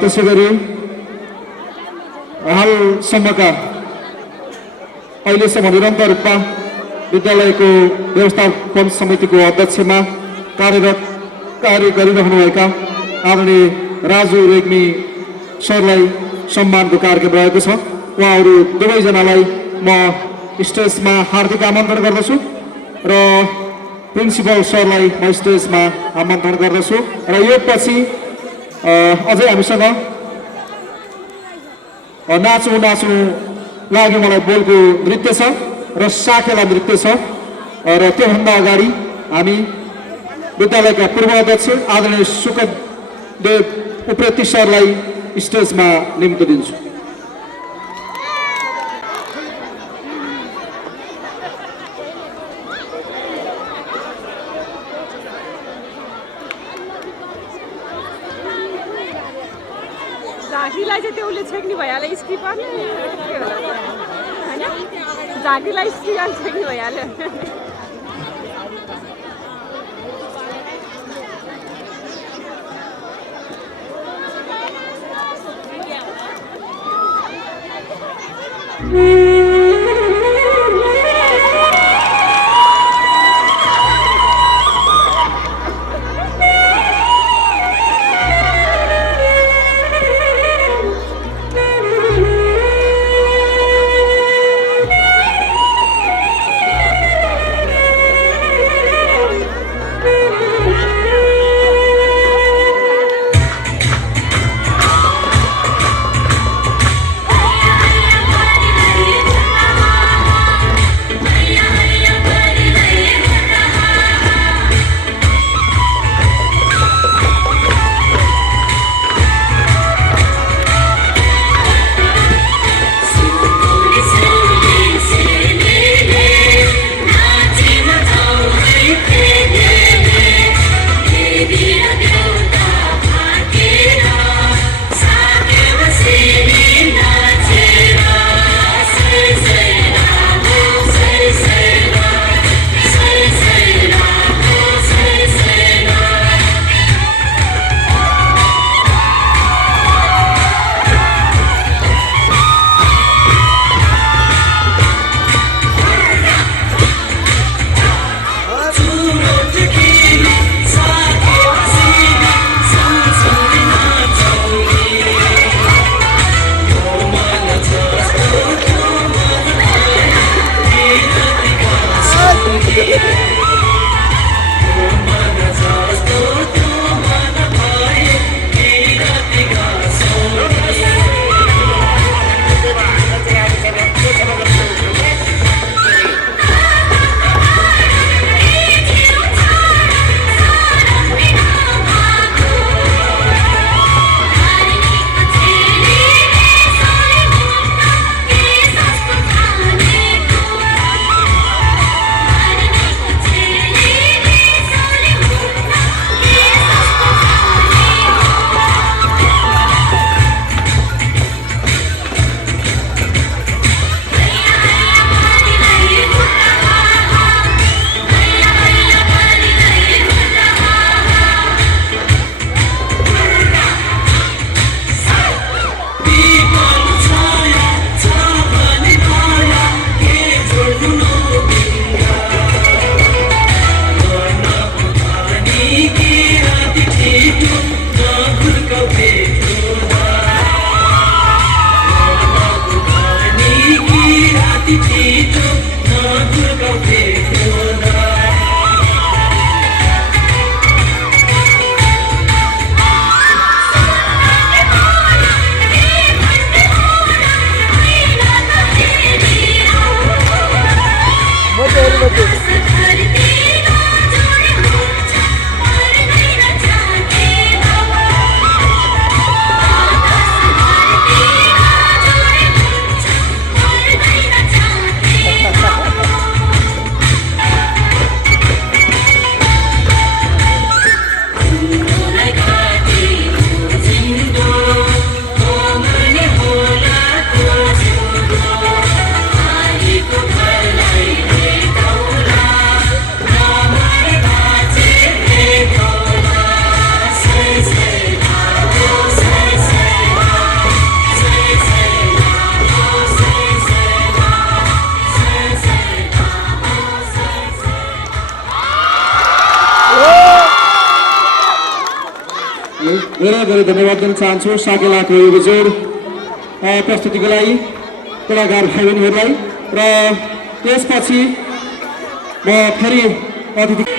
त्यसै गरी हालसम्मका अहिलेसम्म निरन्तर रूपमा विद्यालयको व्यवस्थापन समितिको अध्यक्षमा कार्य गरिरहनुभएका आदरणीय राजु रेग्मी सरलाई सम्मानको कार्यक्रम रहेको छ। उहाँहरू दुवैजनालाई म स्टेजमा हार्दिक आमन्त्रण गर्दछु र प्रिन्सिपल सरलाई म स्टेजमा आमन्त्रण गर्दछु र यो पछि अझै हामीसँग नाच्नु लागि मलाई बोलको नृत्य छ र साकेला नृत्य छ र त्योभन्दा अगाडि हामी विद्यालयका पूर्व अध्यक्ष आदरणीय सुखदेव उप्रेती सरलाई स्टेजमा निम्त दिन्छु। झाँकीलाई चाहिँ त्यो उसले छेक्ने भइहाल्यो स्किपरले होइन झाँकीलाई स्किपर छेक्ने भइहाल्यो। Hey, धेरै धेरै धन्यवाद दिन चाहन्छु साकेलाको यो बेजोड प्रस्तुतिको लागि कलाकार भाइ बहिनीहरूलाई र त्यसपछि म फेरि अतिथि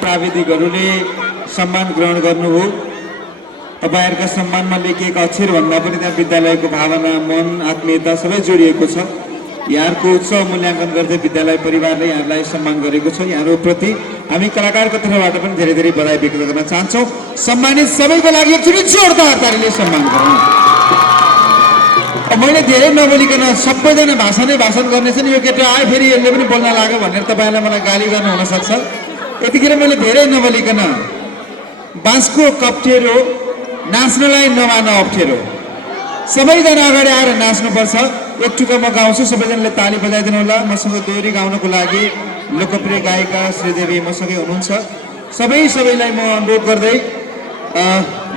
प्राविधिकहरूले सम्मान ग्रहण गर्नुभयो। तपाईहरुका सम्मानमा लेखिएका अक्षरभन्दा पनि त्यहाँ विद्यालयको भावना, मन, आत्मीयता सबै जोडिएको छ। यहाँको उत्सव मूल्याङ्कन गर्दै विद्यालय परिवारले यहाँलाई सम्मान गरेको छ। यहाँहरुप्रति हामी कलाकारको तर्फबाट पनि धेरै धेरै बधाई व्यक्त गर्न चाहन्छौँ। सम्मानित सबैको लागि एकचोटि जोरदार तालीले सम्मान गरौँ। मैले धेरै नबोलिकन सबैजना भाषण गर्नेछन्, यो केटा आयो फेरि यसले पनि बोल्न लाग्यो भनेर तपाईहरुलाई मलाई गाली गर्न हुन सक्छ। यतिखेर मैले धेरै नबोलिकन बाँसको कप्टेरो नाच्नलाई नमान अप्ठ्यारो, सबैजना अगाडि आएर नाच्नुपर्छ। एक टुका म गाउँछु, सबैजनाले ताली बजाइदिनु होला। मसँग दोहोरी गाउनको लागि लोकप्रिय गायिका श्रीदेवी मसँगै हुनुहुन्छ। सबैलाई म अनुरोध गर्दै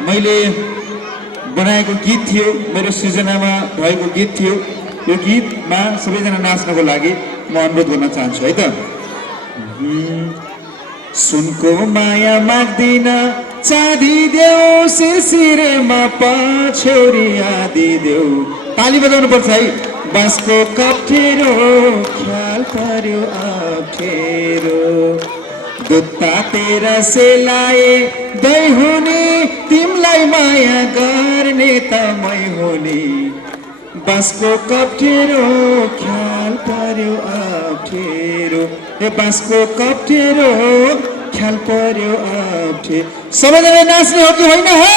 मैले बनाएको गीत थियो, मेरो सृजनामा भएको गीत थियो, यो गीतमा सबैजना नाच्नको लागि म अनुरोध गर्न चाहन्छु है त। सुनको माया माग्दिन चाँदी देऊ, सिरसिरेमा पछौरी आदि देऊ। ताली बजाउनु पर्छ है। बाँसको कप्ठेरो ख्याल पर्यो अप्ठेरो, दुत्ता तेरा सेलाए दही हुने तिमलाई माया गर्ने त मै हुने बाँसको कप्ठेरो ख्याल पर्यो अप्ठेरो ए बाँसको कप्ठेरो ख्याल पर्यो अप्ठेरो सबैजना नाच्ने हो कि होइन हो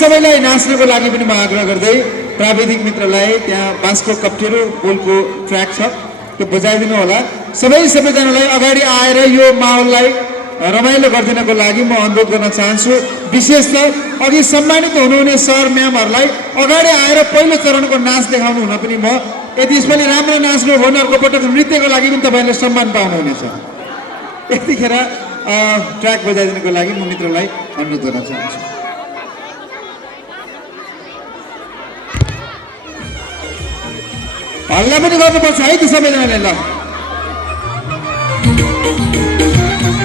सबैलाई नाच्नको लागि पनि म आग्रह गर्दै प्राविधिक मित्रलाई त्यहाँ बाँसको कप्ठेरो बोलको ट्र्याक छ त्यो बजाइदिनु होला सबैजनालाई अगाडि आएर यो माहौललाई रमाइलो गरिदिनको लागि म अनुरोध गर्न चाहन्छु विशेष त अघि सम्मानित हुनुहुने सर म्यामहरूलाई अगाडि आएर पहिलो चरणको नाच देखाउनु हुन पनि म यदि यसपालि राम्रो नाच्नु हो भने अर्को पटक नृत्यको लागि पनि तपाईँहरूले सम्मान पाउनुहुनेछ यतिखेर ट्र्याक बजाइदिनको लागि म मित्रलाई अनुरोध गर्न चाहन्छु हल्ला पनि गर्नुपर्छ है त सबैजनाले ल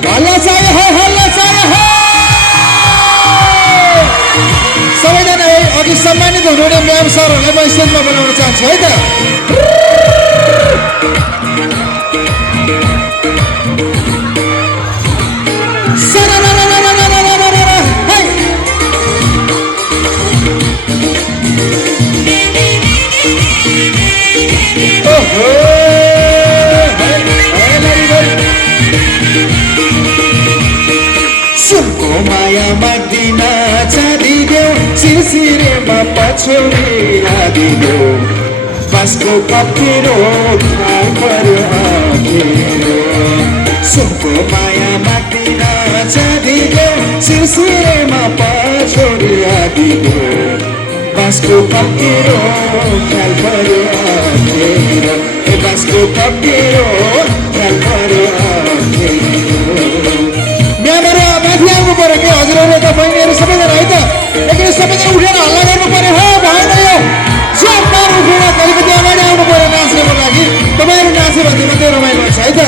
हल्ला चाहियो हो सबैजना है अघि सम्मानित हुनुहुने म्याम सरहरूलाई म स्टेजमा बोलाउन चाहन्छु है त सुनको माया माग्दिन चाँदी देऊ सिरसिरेमा पछौडी आदिदेऊ बाँसको कप्ठेरो ख्याल पर्यो अप्ठेरो सुनको माया माग्दिन चाँदी देऊ सिरसिरेमा पछौडी आदिदेऊ बाँसको कप्ठेरो ख्याल पर्यो अप्ठेरो ए बाँसको कप्ठेरो ख्याल पर्यो अप्ठेरो म्यामहरू माथि आउनु पर्यो कि हजुरहरूले त बहिनीहरू सबैजना है त एकचोटि सबैजना उठेर हल्ला गर्नु पर्यो हो भएन यो जोरदार उठेर अलिकति अगाडि आउनु पर्यो नाच्नको लागि तपाईँहरू नाच्यो भने मात्रै रमाइलो हुन्छ है त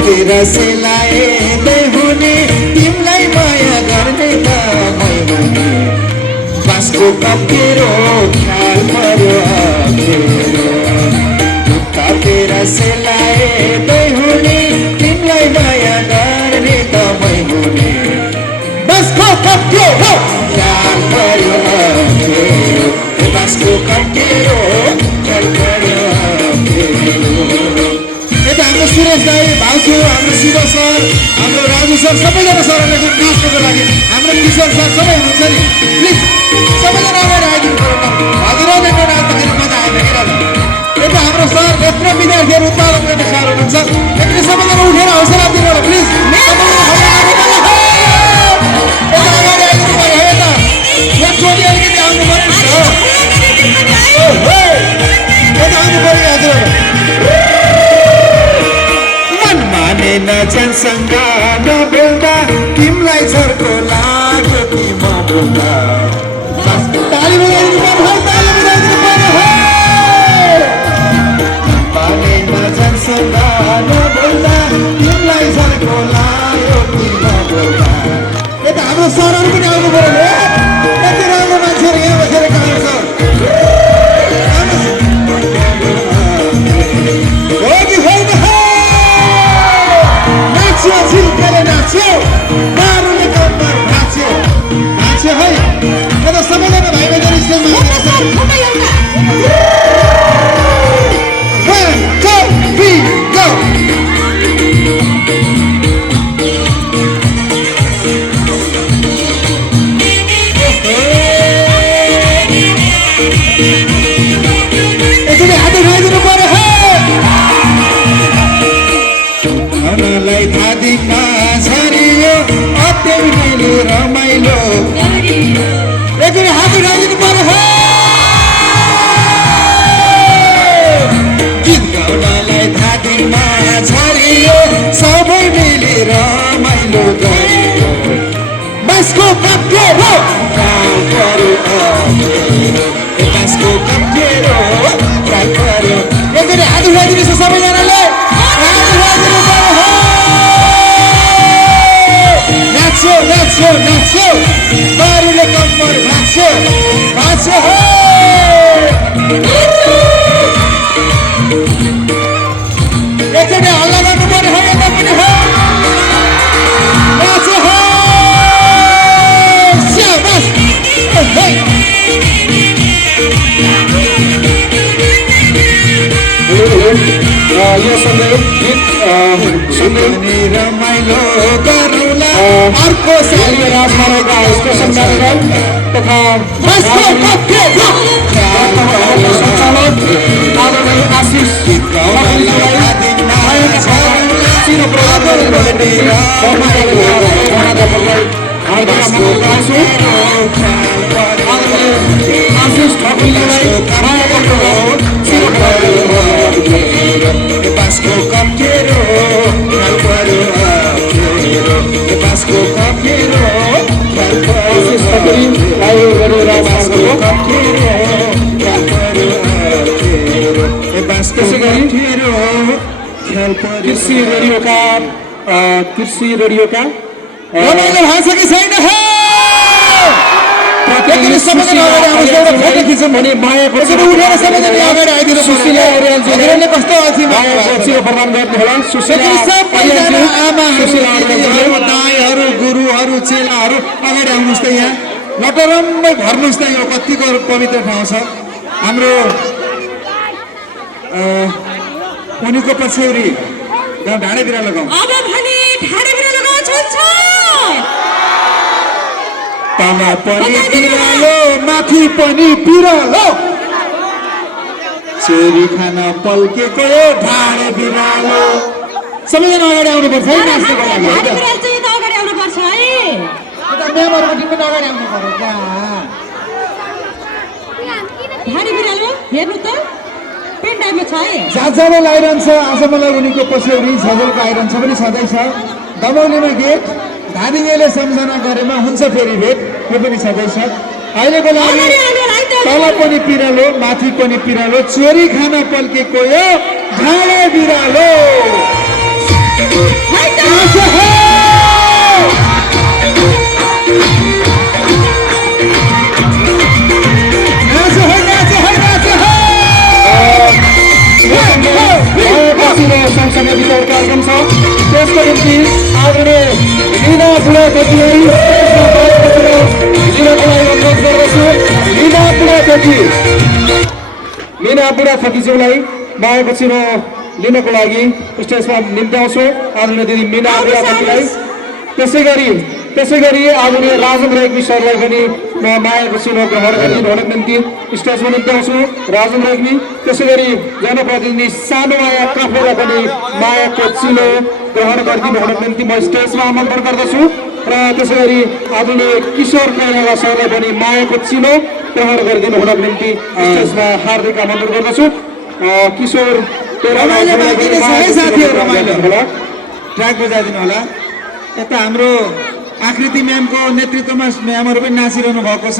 तेरा सेलाए दही हुने तिमलाई माया गर्ने त मै हुने बाँसको कप्ठेरो ख्याल पर्यो अप्ठेरो दुत्ता तेरा सेलाए दही हुने तिमलाई माया गर्ने त मै हुने बाँसको कप्ठेरो ख्याल पर्यो अप्ठेरो बाँसको कप्ठेरो ख्याल पर्यो अप्ठेरो यता हाम्रो सुरेश दाई भाउजू हाम्रो शिव सर हाम्रो राजु सर सबैजना सरहरूले नाच्नको लागि हाम्रो किशोर सर सबै हुनुहुन्छ नि प्लिज सबैजना अगाडि आइदिनु पर्यो हजुरहरूको नाच्दाखेरि मजा आएन किन यता हाम्रो सर यत्रो विद्यार्थीहरू उत्पादन गर्ने सर हुनुहुन्छ एकचोटि सबैजना उठेर हौसला दिनु होला प्लिज यता अगाडि आइदिनु पर्यो यता यो चोली अलिकति आउनु पर्यो यता आउनु पर्यो हजुरहरू नजनसँग नबोल्दा तिमीलाई झर्को लाग्यो कि म बोल्दा ताली बजाइदिनु पर्यो माने नजनसँग नबोल्दा तिमीलाई झर्को लाग्यो कि म बोल्दा यता हाम्रो सरहरू पनि आउनु पर्यो कति राम्रो मान्छेहरू यहाँ बसेर काम छ झिल्केले नाच्यो मारुले कम्मर नाच्यो है यता सबैजना भाइ बहिनी स्टेजमा यसरी हात उठाइदिनु पर्यो मनलाई धादिमा झरियो अत्यन्तले रमाइलो एकचोटि हात उठाइदिनु पर्यो गीत गाउनलाई धादिमा झरियो सबै मिली रमाइलो गरियो बाँसको कप्ठेरो ख्याल पर्यो बाँसको कप्ठेरो ख्याल पर्यो यो सन्दै गीत सुन्दै रमाइलो गरौँला अर्को साली राजमार्गका स्टेसन म्यानेजर तथा सञ्चालक आदरणीय आशिष आशिष बासको कप्टेरो बासको कप्टेरो कृषि रेडियोका रमाइलो भएको छ कि छैन फोटो खिचौँ भने मायाको उठेर सबैजना अगाडि आइदिनु सुशीला हजुरहरूले कस्तो प्रदान गर्नुहोला सबैजना आमाहरू दाईहरू गुरुहरू चेलाहरू अगाडि आउनुहोस् त यहाँ नटरम्मै भर्नुहोस् त यो कतिको पवित्र ठाउँ छ हाम्रो उनीको पछ्यौरी गाउँ ढाडे बिरालो गाउँ अब भने ढाडे बिरालो गाउँ छन्छ तल पनि बिरालो माथि पनि बिरालो चोरी खान पल्केको यो ढाडे बिरालो सबैजना अगाडि आउनुपर्छ है नाच्नुको लागि है त बिरालो चाहिँ त अगाडि आउनुपर्छ है म्यामहरूको टिम पनि अगाडि आउनु पर्यो कहाँ ढाडे बिरालो हेर्नु त पेन टाइममा छ है जाजाले लागिरहन्छ आज मलाई उनीको पछ्यौरी झजलको आइरहन्छ पनि छँदैछ दमौलीमा गेट धादिङेले सम्झना गरेमा हुन्छ फेरि भेट यो पनि छँदैछ अहिलेको लागि तल पनि पिरालो माथि पनि पिरालो चोरी खान पल्केको यो ढाडे बिरालो सँगसँगै विचार कार्यक्रम छ त्यसको निम्ति आदरणीय लिना बुढा खेतीलाई लिनको लागि अनुरोध गर्दछु लिना बुढा खेतीज्यूलाई मायाको चिनो लिनको लागि स्टेजमा निम्त्याउँछु आदरणीय दिदी मिना बुढा खेतीलाई त्यसै गरी आदरणीय राजन रेग्मी सरलाई पनि म मायाको चिनो ग्रहण गरिदिनु हुनको निम्ति स्टेजमा निम्त्याउँछु राजन रेग्मी त्यसै गरी जनप्रतिनिधि सानो माया काफेलाई पनि मायाको चिनो ग्रहण गरिदिनु हुनको निम्ति म स्टेजमा आमन्त्रण गर्दछु र त्यसै गरी आदरणीय किशोर कैलाला सरलाई पनि मायाको चिनो ग्रहण गरिदिनु हुनको निम्ति स्टेजमा हार्दिक आमन्त्रण गर्दछु किशोर ट्र्याक बजाइदिनु होला यता हाम्रो आकृति म्यामको नेतृत्वमा म्यामहरू पनि नाचिरहनु भएको छ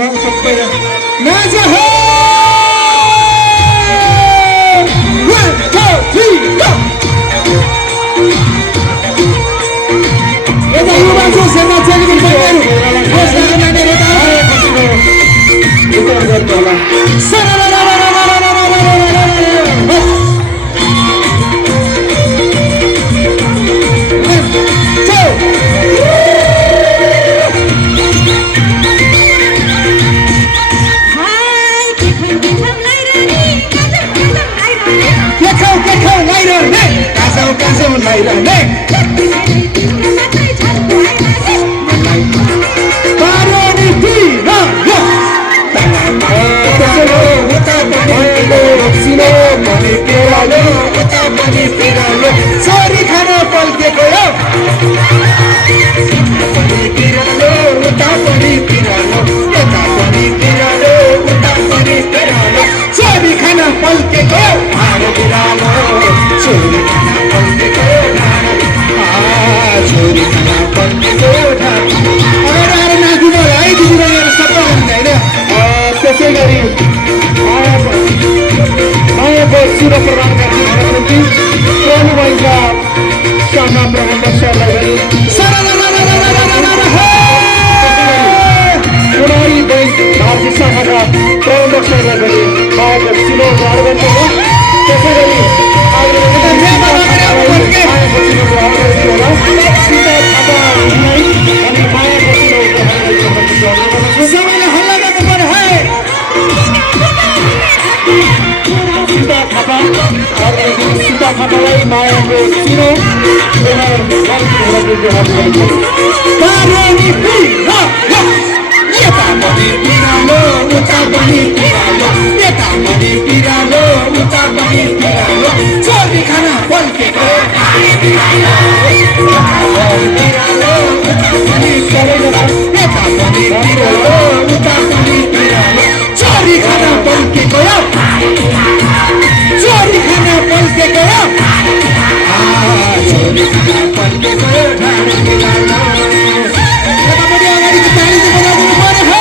सबैजना चोरी खान पल्केको यो चोरी खान पल्केको चोरी खान पल्केको अगाडि आएर नाचिदिनु होला है दिदी बहिनीहरू सबैजना होइन त्यसै गरी मायाको चिरो प्रदान गरिदिनुको निम्ति प्रभु भएका शाखा प्रबन्धक सरलाई उडाई बैङ्क भारतीय शाखाका प्रबन्धक सरलाई पनि मायाको चिरो ग्रहण गर्नुभयो त्यसै गरी मायाको चिरो ग्रहण गरिदिनु होला सीता थापा अनि मायाको चिरो ग्रहण गरिदिनु सबैले हल्ला गर्नु पर्यो है सीता थापा खण्डलाई मायाको चिनो यता पनि पिरालो उता पनि पिरालो यता पनि पिरालो उता पनि पिरालो चोरी खाना पल्केको पिरालो उता पनि पिरालो यता पनि पिरालो उता पनि पिरालो चोरी खाना पल्केको चोरी खाना पल्केको चोरी खाना पल्केको ढाडे पिरालो यतापट्टि अगाडिको ताली चाहिँ बजाउनु पर्यो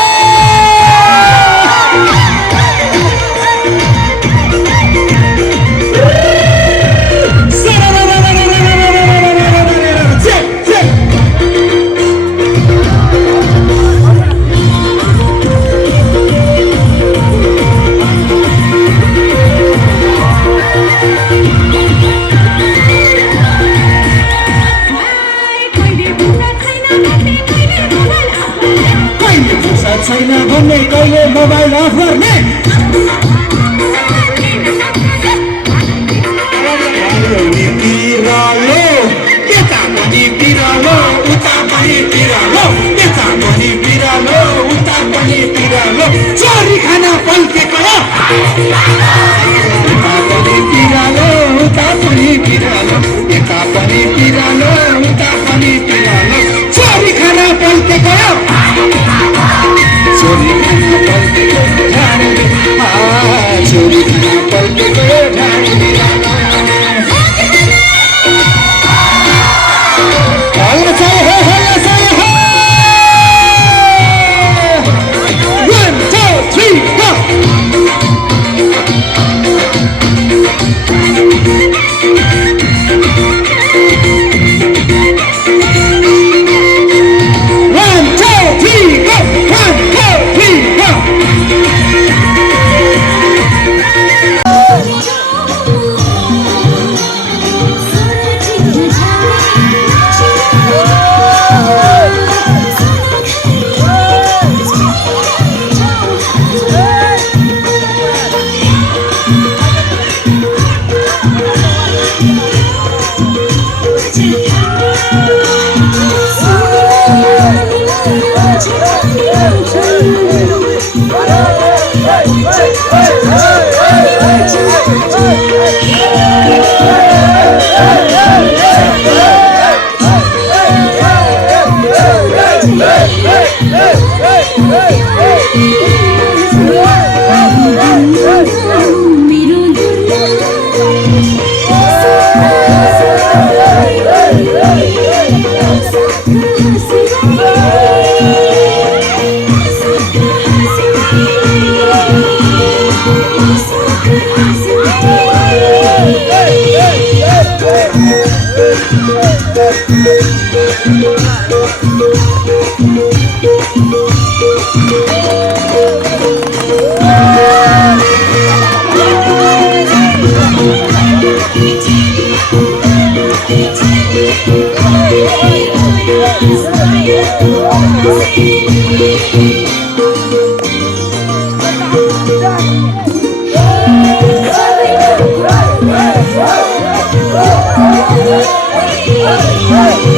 छैन भन्ने कहिले मोबाइल अफ गर्ने पिरालो यता पनि पिरालो उता पनि पिरालो यता पनि पिरालो उता पनि पिरालो चोरी खाना पल्केको यता पनि पिरालो उता पनि पिरालो यता पनि पिरालो उता पनि पिरालो चोरी खाना पल्केको चोरी खाना पल्केको ढाडे चोरी खाना पल्केको ढाडे बिरालो हल्ला चाहिँ हो हल्ला चाहिँ हो 1 2 3 go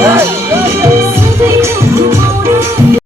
はい。